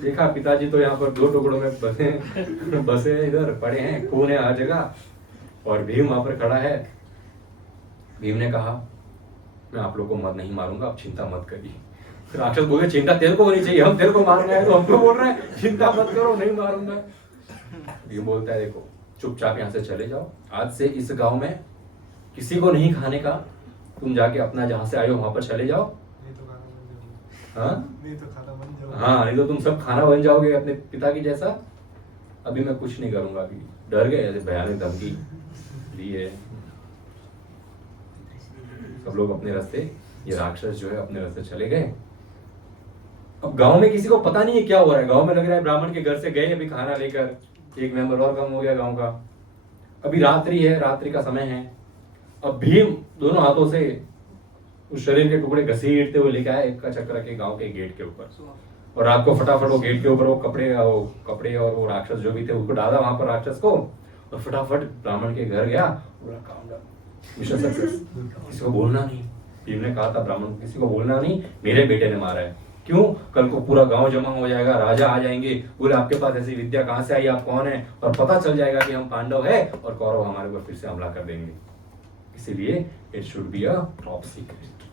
देखा पिताजी तो यहाँ पर 2 टुकड़ों में बसे इधर पड़े हैं, खून है हर जगह। और भीम वहां पर खड़ा है। भीम ने कहा मैं आप लोग को मत नहीं मारूंगा, आप चिंता मत करिए। राक्षस बोले चिंता तेरे को होनी चाहिए, हम तेरे को मारना है तो हमको बोल रहे हैं चिंता मत करो, नहीं मारूंगा। भीम बोलता है देखो चुपचाप यहाँ से चले जाओ, आज से इस गांव में किसी को नहीं खाने का, तुम जाके अपना जहां से आए हो वहां पर चले जाओ। हाँ नहीं तो तुम सब खाना बन जाओगे अपने पिता की जैसा। अभी मैं कुछ नहीं करूंगा। अभी डर गए, ऐसे भयानक धमकी दी है। सब लोग अपने रास्ते, ये राक्षस जो है अपने रास्ते चले गए। अब गांव में किसी को पता नहीं है क्या हो रहा है। गांव में लग रहा है ब्राह्मण के घर से गए अभी खाना लेकर, एक मेंबर और कम हो गया गांव का। अभी रात्रि है, रात्रि का समय है। अब भीम दोनों हाथों से उस शरीर के टुकड़े घसीटते हुए लेके आया एक का चक्कर के गांव के गेट के ऊपर, और रात को फटाफट वो गेट के ऊपर वो कपड़े और वो राक्षस जो भी थे उसको डाला वहां पर राक्षस को, और फटाफट ब्राह्मण के घर गया। पूरा काम मिशन सक्सेस। किसी को बोलना नहीं, भीम ने कहा था ब्राह्मण को किसी को बोलना नहीं, मेरे बेटे ने मारा है। क्यों, कल को पूरा गांव जमा हो जाएगा, राजा आ जाएंगे, बोले आपके पास ऐसी विद्या कहां से आई, आप कौन है, और पता चल जाएगा कि हम पांडव है और कौरव हमारे ऊपर फिर से हमला कर देंगे। इसीलिए it should be a top secret.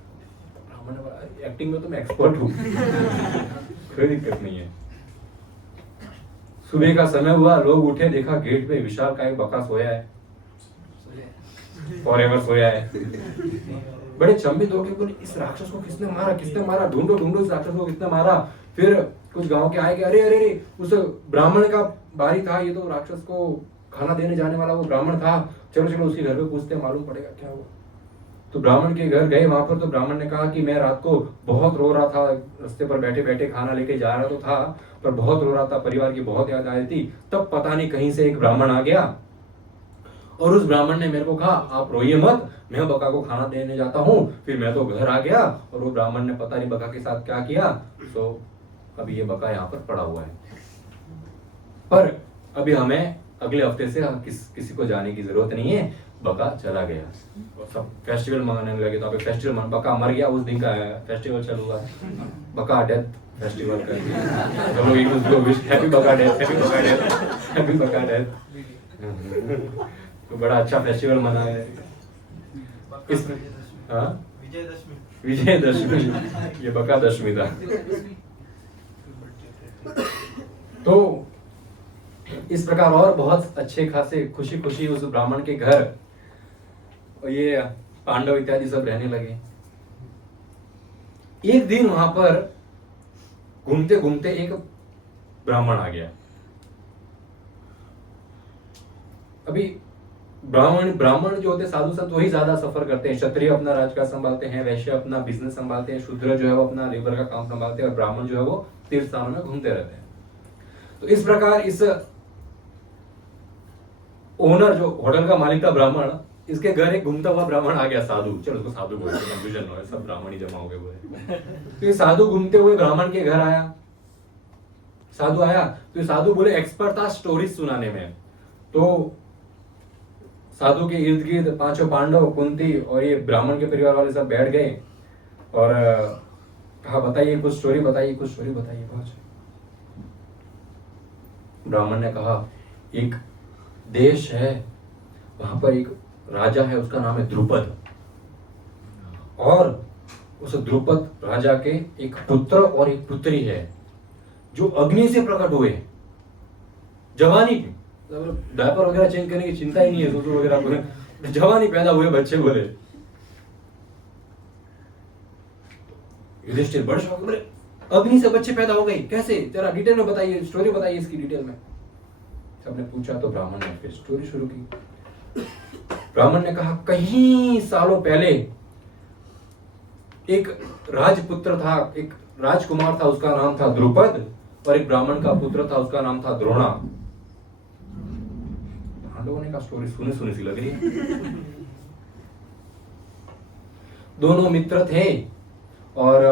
ब्राह्मण एक्टिंग में तो मैं एक्सपर्ट हूँ कोई दिक्कत नहीं है। सुबह का समय हुआ, लोग उठे, देखा गेट पे विशाल का एक बका सोया है, फॉरएवर सोया है। बड़े चंबित होके बोले इस राक्षस को किसने मारा, ढूंढो इस राक्षस को किसने मारा। फिर कुछ गांव के आए कि अरे उस ब्राह्मण का बारी था, ये तो राक्षस को खाना देने जाने वाला वो ब्राह्मण था, चलो उसके घर पे पूछते मालूम पड़ेगा क्या हुआ। तो ब्राह्मण के घर गए, वहां पर तो ब्राह्मण ने कहा कि मैं रात को बहुत रो रहा था, रास्ते पर बैठे बैठे खाना लेके जा रहा तो था, पर बहुत रो रहा था, परिवार की बहुत याद आ रही थी। तब पता नहीं कहीं से एक ब्राह्मण आ गया और उस ब्राह्मण ने मेरे को कहा आप रोइए मत, मैं बका को खाना देने जाता हूँ। फिर मैं तो घर आ गया और वो ब्राह्मण ने पता नहीं बका के साथ क्या किया। तो अभी ये बका यहाँ पर पड़ा हुआ है, पर अभी हमें अगले हफ्ते से किसी को जाने की जरूरत नहीं है, बका चला गया। और सब फेस्टिवल मनाने लगे। तो अभी फेस्टिवल बका मर गया, उस दिन का फेस्टिवल चल हुआ, बका डेथ फेस्टिवल कर दिया। तो लोग एक दूसरे को विश हैप्पी बका डेथ, हैप्पी बका डेथ, हैप्पी बका डेथ। तो बड़ा अच्छा फेस्टिवल मना है इस विजयदशमी, ये बका दशमी था। तो इस प्रकार और बहुत अच्छे खासे खुशी खुशी उस ब्राह्मण के घर और ये पांडव इत्यादि सब रहने लगे। एक दिन वहां पर घूमते घूमते एक ब्राह्मण आ गया। अभी ब्राह्मण जो होते साधु संत वही ज्यादा सफर करते हैं। क्षत्रिय अपना राजकाज संभालते हैं, वैश्य अपना बिजनेस संभालते हैं, शूद्र जो है वो अपना लेबर का काम संभालते हैं, और ब्राह्मण जो है वो तीर्थ स्थानों में घूमते रहते हैं। तो इस प्रकार इस ओनर जो होटल का मालिक था ब्राह्मण, इसके घर एक घूमता हुआ ब्राह्मण आ गया, साधु, चलो उसको साधु बोलते हैं, कंफ्यूजन हो, सब ब्राह्मण ही जमा हो गए हुए। तो ये साधु घूमते हुए ब्राह्मण के घर आया, साधु आया, तो ये साधु बोले एक्सपर्ट था स्टोरीज सुनाने में। तो साधु के इर्द गिर्द पांचों पांडव, कुंती और ये ब्राह्मण के परिवार वाले सब बैठ गए और कहा बताइए कुछ स्टोरी बताइए, कुछ स्टोरी बताइए। ब्राह्मण ने कहा एक देश है, वहां पर एक राजा है, उसका नाम है द्रुपद, और उस द्रुपद राजा के एक पुत्र और एक पुत्री है जो अग्नि से प्रकट हुए, जवानी की, डायपर वगैरह चेंज करने की चिंता ही नहीं है, ससुर वगैरह को, जवानी पैदा हुए बच्चे बोले। युधिष्ठिर बड़े शौक, बोले अग्नि से बच्चे पैदा हो गए कैसे, तेरा डिटेल में बताइए, स्टोरी बताइए इसकी डिटेल में। सबने पूछा तो ब्राह्मण ने फिर स्टोरी शुरू की। ब्राह्मण ने कहा कई सालों पहले एक राजपुत्र था, एक राजकुमार था, उसका नाम था द्रुपद, और एक ब्राह्मण का पुत्र था, उसका नाम था द्रोणा। पांडवों ने कहा स्टोरी सुनी सुनी सी लग रही है। दोनों मित्र थे और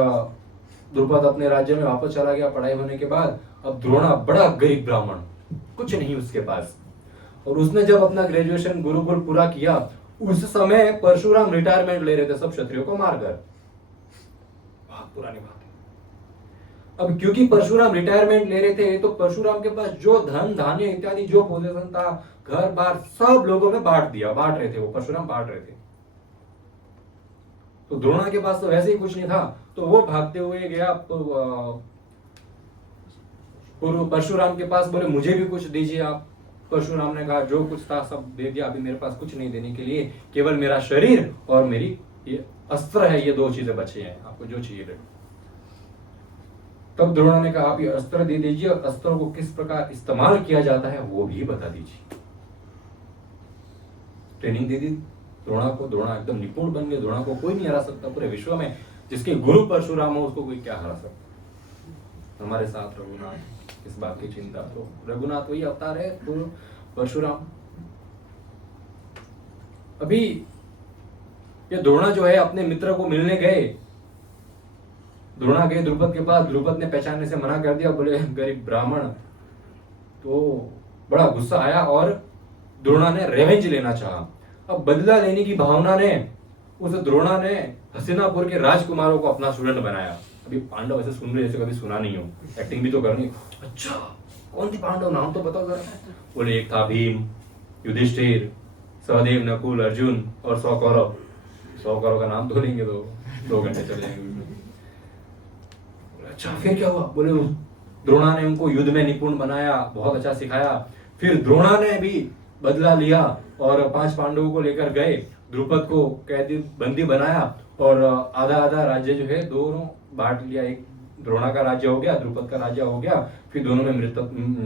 द्रुपद अपने राज्य में वापस चला गया पढ़ाई होने के बाद। अब द्रोणा बड़ा गरीब ब्राह्मण, कुछ नहीं उसके पास, और उसने जब अपना ग्रेजुएशन गुरुकुल पूरा किया, उस समय परशुराम रिटायरमेंट ले रहे थे सब क्षत्रियों को मारकर, बहुत पुरानी बात है। अब क्योंकि परशुराम रिटायरमेंट ले रहे थे, तो परशुराम के पास जो धन धान्य इत्यादि जो पोजीशन था, घर बार सब लोगों में बांट रहे थे, वो परशुराम बांट रहे थे। तो द्रोणा के पास तो वैसे ही कुछ नहीं था, तो वो भागते हुए गया परशुराम के पास, बोले मुझे भी कुछ दीजिए आप। परशुराम ने कहा जो कुछ था सब दे दिया, अभी मेरे पास कुछ नहीं देने के लिए, केवल मेरा शरीर और मेरी ये अस्त्र है, ये दो चीजें बची हैं, आपको जो चाहिए ले। तब द्रोणा ने कहा आप ये अस्त्र दे दीजिए, और अस्त्रों को किस प्रकार इस्तेमाल किया जाता है वो भी बता दीजिए। ट्रेनिंग दे दी द्रोणा को, द्रोणा एकदम निपुण बन गए, द्रोणा को कोई नहीं हरा सकता पूरे विश्व में, जिसके गुरु परशुराम हो उसको कोई क्या हरा सकता। हमारे साथ रघुनाथ, इस बात की चिंता, तो रघुनाथ वही अवतार है, तो परशुराम। अभी ये द्रोणा जो है अपने मित्र को मिलने गए, द्रोणा गए द्रुपद के पास, द्रुपद ने पहचानने से मना कर दिया, बोले गरीब ब्राह्मण। तो बड़ा गुस्सा आया और द्रोणा ने रेवेंज लेना चाहा। अब बदला लेने की भावना ने उस द्रोणा ने हस्तिनापुर के राजकुमारों को अपना स्टूडेंट बनाया। अभी पांडव ऐसे सुन रहे जैसे कभी सुना नहीं हो, एक्टिंग भी तो करनी। अच्छा कौन थी पांडव, नाम तो बताओ जरा। बोले एक था भीम, युधिष्ठिर, सहदेव, नकुल, अर्जुन और 100 कौरव। 100 कौरव का नाम तो लेंगे तो 2 घंटे चले जाएंगे। अच्छा फिर क्या हुआ, बोले द्रोणा ने उनको युद्ध में निपुण बनाया, बहुत अच्छा सिखाया। फिर द्रोणा ने भी बदला लिया और 5 पांडवों को लेकर गए, द्रुपद को कैदी बंदी बनाया और आधा आधा राज्य जो है दोनों बांट लिया। एक द्रोणा का राज्य हो गया, द्रुपद का राज्य हो गया, फिर दोनों में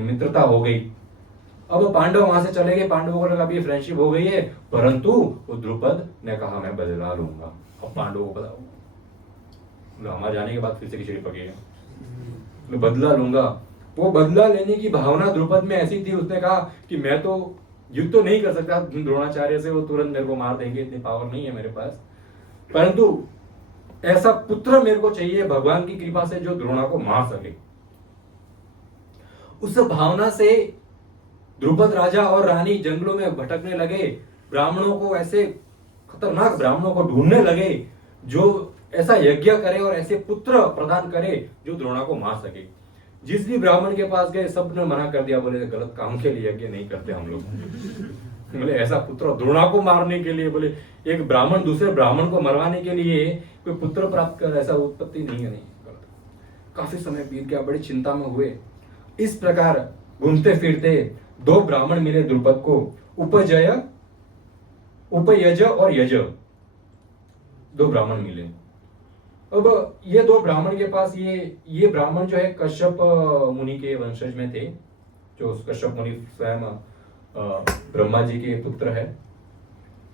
मित्रता हो गई। अब पांडव वहां से चले गए, पांडवों को लगा अभी फ्रेंडशिप हो गई है, परंतु वो द्रुपद ने कहा मैं बदला लूंगा। अब पांडवों को पता, हमारे जाने के बाद फिर से खिचड़ी पकेगा, मैं बदला लूंगा। वो बदला लेने की भावना द्रुपद में ऐसी थी, उसने कहा कि मैं तो युद्ध तो नहीं कर सकता द्रोणाचार्य से, वो तुरंत मेरे को मार देंगे, इतनी पावर नहीं है मेरे पास, परंतु ऐसा पुत्र मेरे को चाहिए भगवान की कृपा से जो द्रोणा को मार सके। उस भावना से द्रुपद राजा और रानी जंगलों में भटकने लगे, ब्राह्मणों को ऐसे खतरनाक ब्राह्मणों को ढूंढने लगे जो ऐसा यज्ञ करे और ऐसे पुत्र प्रदान करे जो द्रोणा को मार सके। जिस भी ब्राह्मण के पास गए सब ने मना कर दिया, बोले गलत काम के लिए यज्ञ नहीं करते हम लोग। बोले ऐसा पुत्र द्रोणा को मारने के लिए, बोले एक ब्राह्मण दूसरे ब्राह्मण को मरवाने के लिए कोई पुत्र प्राप्त कर, ऐसा उत्पत्ति नहीं है, नहीं गलत। काफी समय बीत गया, बड़ी चिंता में हुए। इस प्रकार घूमते फिरते 2 ब्राह्मण मिले द्रुपद को, उपयज और यज, 2 ब्राह्मण मिले। अब ये 2 ब्राह्मण के पास ये ब्राह्मण जो है कश्यप मुनि के वंशज में थे, जो कश्यप मुनि स्वयं ब्रह्मा जी के पुत्र है,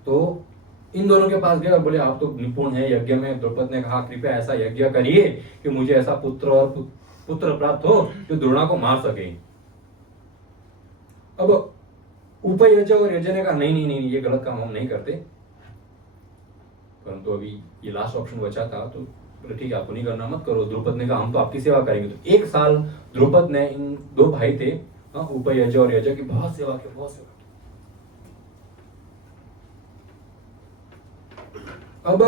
तो इन दोनों के पास गए और बोले आप तो निपुण हैं यज्ञ में। द्रौपदी ने कहा कृपया ऐसा यज्ञ करिए कि मुझे ऐसा पुत्र और पुत्र प्राप्त हो जो द्रोणा को मार सके। अब उपयज और यज ने कहा नहीं नहीं नहीं, ये गलत काम हम नहीं करते, परंतु अभी ये लास्ट ऑप्शन बचा था, तो बोले ठीक है आपको नहीं करना, मत करो। द्रौपदी ने कहा हम तो आपकी सेवा करेंगे। तो 1 साल द्रौपदी ने, इन 2 भाई थे उपयज और यज की, बहुत सेवा की, बहुत सेवा की। अब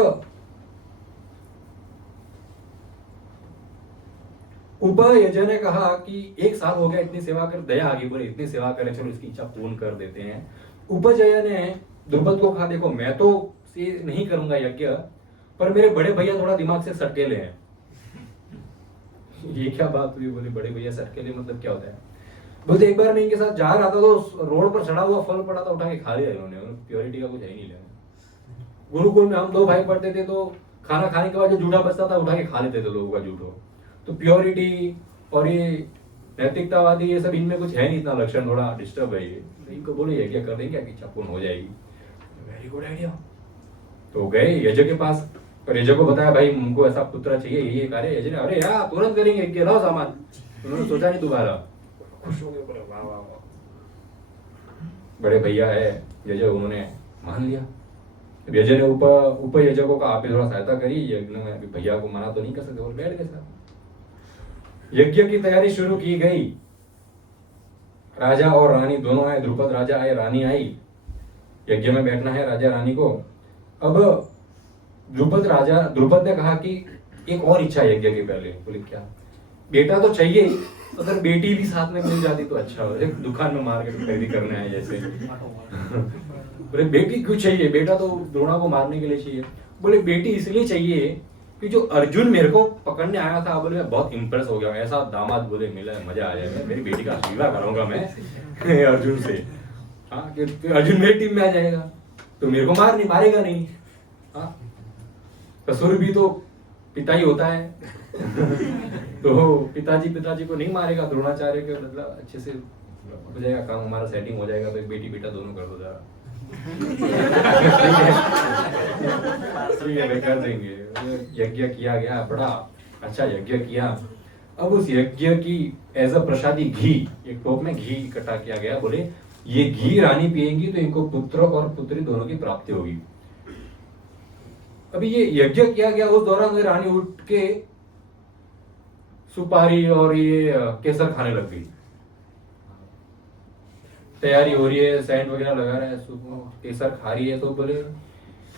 उपयज ने कहा कि 1 साल हो गया इतनी सेवा कर, दया आ गई, बोले इतनी सेवा करें, चलो इसकी इच्छा पूर्ण कर देते हैं। उपजय ने द्रुपद को कहा देखो मैं तो से नहीं करूंगा यज्ञ, पर मेरे बड़े भैया थोड़ा दिमाग से सटकेले हैं। ये क्या बात हुई? बोले बड़े भैया सटकेले मतलब क्या होता है? बोलते एक बार मैं इनके साथ जा रहा था तो रोड पर चढ़ा हुआ फल पड़ा था, उठा के खा लिया इन्होंने, प्योरिटी का कुछ है ही नहीं लेना। गुरुकुल में हम 2 भाई पढ़ते थे तो खाना खाने के बाद जो जूठा बचता था उठा के खा लेते थे लोगों का जूठो। तो प्योरिटी और ये नैतिकतावादी ये सब इनमें कुछ है नहीं, इतना लक्षण थोड़ा डिस्टर्ब है ये। इनको बोले यज्ञ कर देंगे क्या इच्छा पूर्ण हो जाएगी। Very good idea. तो गए यज्ञ के पास और यज्ञ को बताया भाई हमको ऐसा पुत्र चाहिए, ये कार्य। यज्ञ ने अरे यार तुरंत करेंगे, यज्ञ लाओ सामान। उन्होंने सोचा नहीं दोबारा, खुश हो गए, बोले वाह वाह वाह, बड़े भैया है यज्ञ, उन्होंने मान लिया। यज्ञ ने उपयज्ञ को कहा आप थोड़ा सहायता करिए, यज्ञ ने अभी भैया को मना तो नहीं कर सकते, और बैठ गए साहब। यज्ञ की तैयारी शुरू की गई। राजा और रानी दोनों आए, द्रुपद राजा आए, रानी आई। यज्ञ में बैठना है राजा रानी को। अब द्रुपद ने कहा कि एक और इच्छा यज्ञ के पहले। बोले क्या? बेटा तो चाहिए, अगर बेटी भी साथ में मिल जाती तो अच्छा हो, एक दुकान में मार्केट खरीदी करना है जैसे। बोले बेटी क्यों चाहिए? बेटा तो द्रोणा को मारने के लिए चाहिए। बोले बेटी इसलिए चाहिए कि जो अर्जुन मेरे को पकड़ने आया था, बोले मैं बहुत इंप्रेस हो गया, ऐसा दामाद बोले मिला, मजा आ जाएगा, मेरी बेटी का विवाह करूंगा मैं अर्जुन से। हाँ कि अर्जुन मेरी टीम में आ जाएगा तो मेरे को मारेगा नहीं। हाँ ससुर भी तो पिता ही होता है तो पिताजी को नहीं मारेगा, द्रोणाचार्य के मतलब अच्छे से हो जाएगा काम, हमारा सेटिंग हो जाएगा। तो एक बेटी बेटा दोनों कर दो जरा कर देंगे। यज्ञ किया गया, बड़ा अच्छा यज्ञ किया। अब उस यज्ञ की एज अ प्रसादी घी, एक टोप में घी इकट्ठा किया गया। बोले ये घी रानी पिएंगी तो इनको पुत्र और पुत्री दोनों की प्राप्ति होगी। अभी ये यज्ञ किया गया, उस दौरान रानी उठ के सुपारी और ये केसर खाने लग गई। तैयारी हो रही है, सेंट वगैरह लगा रहा है, केसर खा रही है। तो बोले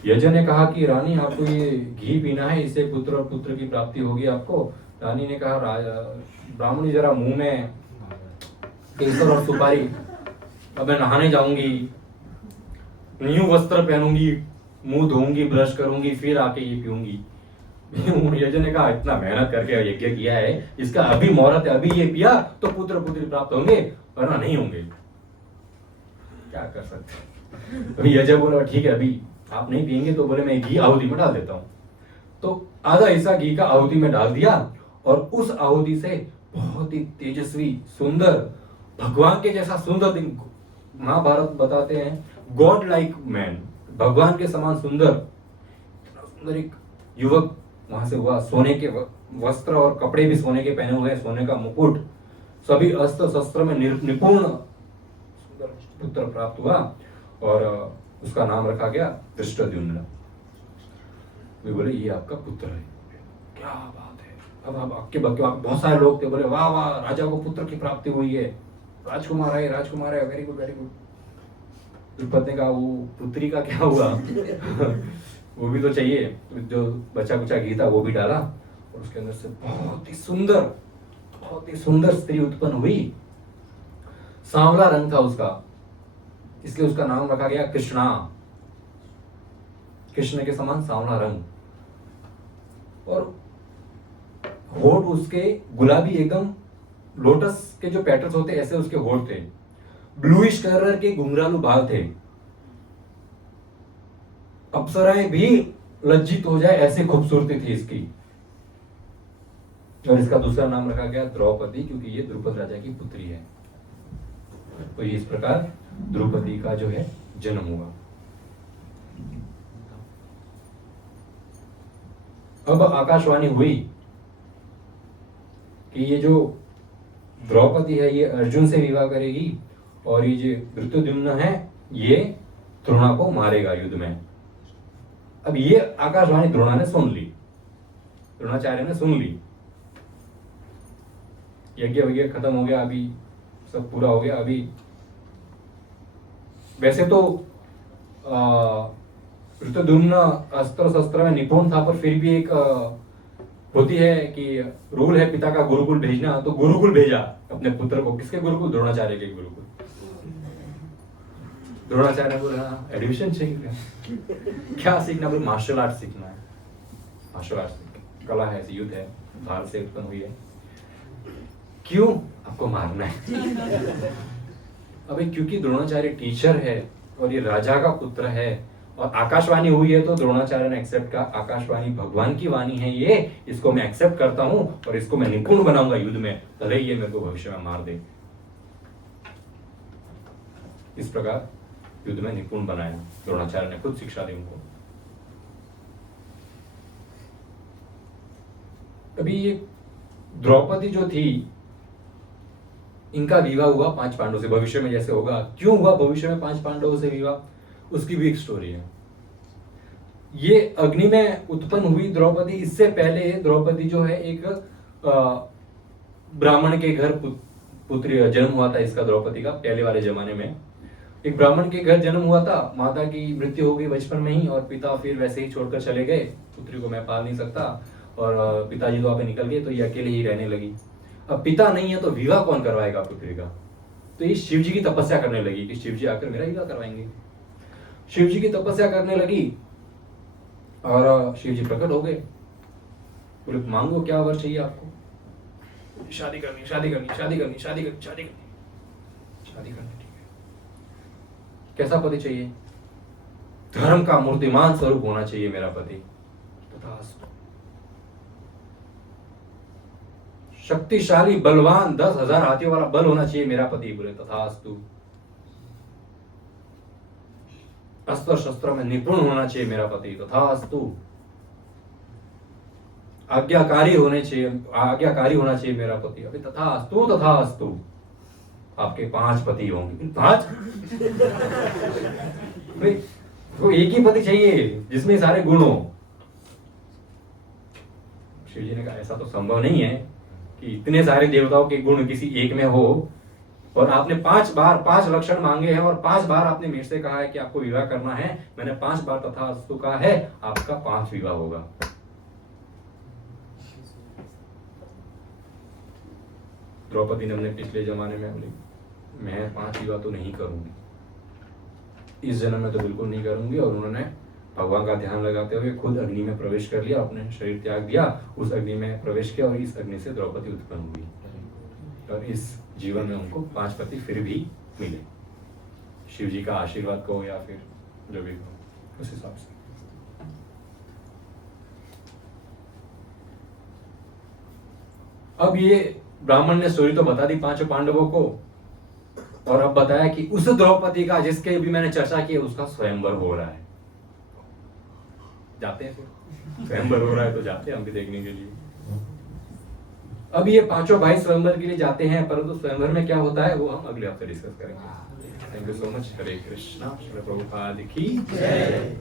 यज्ञ ने कहा कि रानी आपको ये घी पीना है, इससे पुत्र और पुत्र की प्राप्ति होगी आपको। रानी ने कहा ब्राह्मणी जरा मुंह में केसर और सुपारी, अब मैं नहाने जाऊंगी, न्यू वस्त्र पहनूंगी, मुंह धोऊंगी, ब्रश करूंगी, फिर आके ये पीऊंगी। यज्ञ ने कहा इतना मेहनत करके यज्ञ किया है, इसका अभी मुहूर्त है, अभी ये पिया तो पुत्र पुत्री प्राप्त होंगे वरना नहीं होंगे। क्या कर सकते? तो यज्ञ बोला ठीक है अभी आप नहीं पिएंगे। तो बोले मैं घी आहुति में डाल देता हूँ। तो आधा हिस्सा घी का आहुति में डाल दिया और उस आहुति से बहुत ही तेजस्वी सुंदर, भगवान के जैसा सुंदर दिन, महाभारत बताते हैं गॉड लाइक मैन, भगवान के समान सुंदर, सुंदर एक युवक वहां से हुआ। सोने के वस्त्र और कपड़े भी सोने के पहने हुए, सोने का मुकुट, सभी अस्त्र शस्त्र में निपुण सुंदर पुत्र प्राप्त हुआ और उसका नाम रखा गया धृष्टद्युम्न। वे बोले ये आपका पुत्र है। क्या बात है। अब आपके बहुत सारे लोग थे, बोले वाह वाह राजा को पुत्र की प्राप्ति हुई है, राजकुमार है, very good very good. Drupad ने कहा वो पुत्री का क्या हुआ वो भी तो चाहिए। जो बचा कुचा घी था वो भी डाला और उसके अंदर से बहुत ही सुंदर स्त्री उत्पन्न हुई। सांवला रंग था उसका, इसलिए उसका नाम रखा गया कृष्णा, कृष्ण के समान सांवला रंग। और होठ उसके गुलाबी, एकदम लोटस के जो पैटर्न्स होते ऐसे उसके होठ थे। ब्लूइश कलर के घुंघरालू बाल थे। अप्सराएं भी लज्जित हो जाए ऐसी खूबसूरती थी इसकी। और इसका दूसरा नाम रखा गया द्रौपदी, क्योंकि ये द्रुपद राजा की पुत्री है। तो इस प्रकार द्रौपदी का जो है जन्म हुआ। अब आकाशवाणी हुई कि ये जो द्रौपदी है ये अर्जुन से विवाह करेगी और ये जो धृतद्युम्न है ये द्रोणा को मारेगा युद्ध में। अब ये आकाशवाणी द्रोणा ने सुन ली, द्रोणाचार्य ने सुन ली। यज्ञ वज्ञ खत्म हो गया, अभी सब पूरा हो गया। अभी वैसे तो धृतद्युम्न अस्त्र शस्त्र में निपुण था, पर फिर भी एक होती है कि रूल है पिता का गुरुकुल भेजना, तो गुरुकुल भेजा अपने पुत्र को। किसके गुरुकुल? द्रोणाचार्य के गुरुकुल। द्रोणाचार्य ने बोला एडमिशन चाहिए, क्या सीखना? बोले मार्शल आर्ट सीखना है। मार्शल आर्ट कला है, युद्ध है, भारत से उत्पन्न हुई है। क्यों? आपको मारना है। अबे क्योंकि द्रोणाचार्य टीचर है और ये राजा का पुत्र है और आकाशवाणी हुई है, तो द्रोणाचार्य ने एक्सेप्ट किया। आकाशवाणी भगवान की वाणी है, ये इसको मैं एक्सेप्ट करता हूं और इसको मैं निपुण बनाऊंगा युद्ध में, भले ये मेरे को भविष्य में मार दे। इस प्रकार युद्ध में निपुण बनाया द्रोणाचार्य ने, खुद शिक्षा दी उनको। अभी ये द्रौपदी जो थी, इनका विवाह हुआ 5 पांडवों से। भविष्य में जैसे होगा, क्यों हुआ भविष्य में 5 पांडवों से विवाह, उसकी भी एक स्टोरी है। ये अग्नि में उत्पन्न हुई द्रौपदी। इससे पहले द्रौपदी जो है एक ब्राह्मण के घर पुत्री जन्म हुआ था इसका, द्रौपदी का। पहले वाले जमाने में एक ब्राह्मण के घर जन्म हुआ था, माता की मृत्यु हो गई बचपन में ही और पिता फिर वैसे ही छोड़कर चले गए। पुत्री को मैं पाल नहीं सकता और पिताजी तो वहां पे निकल गए, तो ये अकेले ही रहने लगी। अब पिता नहीं है तो विवाह कौन करवाएगा पुत्री का? तो ये शिव जी की तपस्या करने लगी कि शिव जी आकर मेरा विवाह करवाएंगे। शिव जी की तपस्या करने लगी और शिव जी प्रकट हो गए। बोले मांगो, क्या वर चाहिए आपको? शादी करनी, शादी करनी, शादी करनी, शादी करनी, शादी करनी, शादी करनी। ठीक है, कैसा पति चाहिए? धर्म का मूर्तिमान स्वरूप होना चाहिए मेरा पति। तथास्तु। शक्तिशाली बलवान 10,000 हाथियों वाला बल होना चाहिए मेरा पति। बोले तथास्तु। अस्त्र शस्त्र में निपुण होना चाहिए मेरा पति। तथास्तु। आज्ञाकारी होना चाहिए मेरा पति। अभी तथास्तु, तथास्तु। आपके 5 पति होंगे। 5? वो एक ही पति चाहिए जिसमें सारे गुण हो। शिव जी ने कहा ऐसा तो संभव नहीं है कि इतने सारे देवताओं के गुण किसी एक में हो। और आपने 5 बार 5 लक्षण मांगे हैं और 5 बार आपने मेरे से कहा है कि आपको विवाह करना है। मैंने 5 बार तथास्तु कहा है, आपका 5 विवाह होगा। द्रौपदी ने हमने पिछले जमाने में बोली मैं 5 विवाह तो नहीं करूंगी, इस जन्म में तो बिल्कुल नहीं करूंगी। और उन्होंने भगवान का ध्यान लगाते हुए खुद अग्नि में प्रवेश कर लिया, अपने शरीर त्याग दिया, उस अग्नि में प्रवेश किया और इस अग्नि से द्रौपदी उत्पन्न हुई। और इस जीवन में उनको 5 पति फिर भी मिले। शिव जी का आशीर्वाद कहो या फिर जो भी कहो, उस हिसाब से। अब ये ब्राह्मण ने स्टोरी तो बता दी 5 पांडवों को, और अब बताया कि उस द्रौपदी का जिसके भी मैंने चर्चा की उसका स्वयंवर हो रहा है। जाते हैं फिर, स्वयंवर हो रहा है तो जाते हैं हम भी देखने के लिए। अब ये 5 भाई स्वयंवर के लिए जाते हैं, परंतु स्वयंवर में क्या होता है वो हम अगले हफ्ते डिस्कस करेंगे। Thank you so much. Hare Krishna. Shri Prabhupad की जय।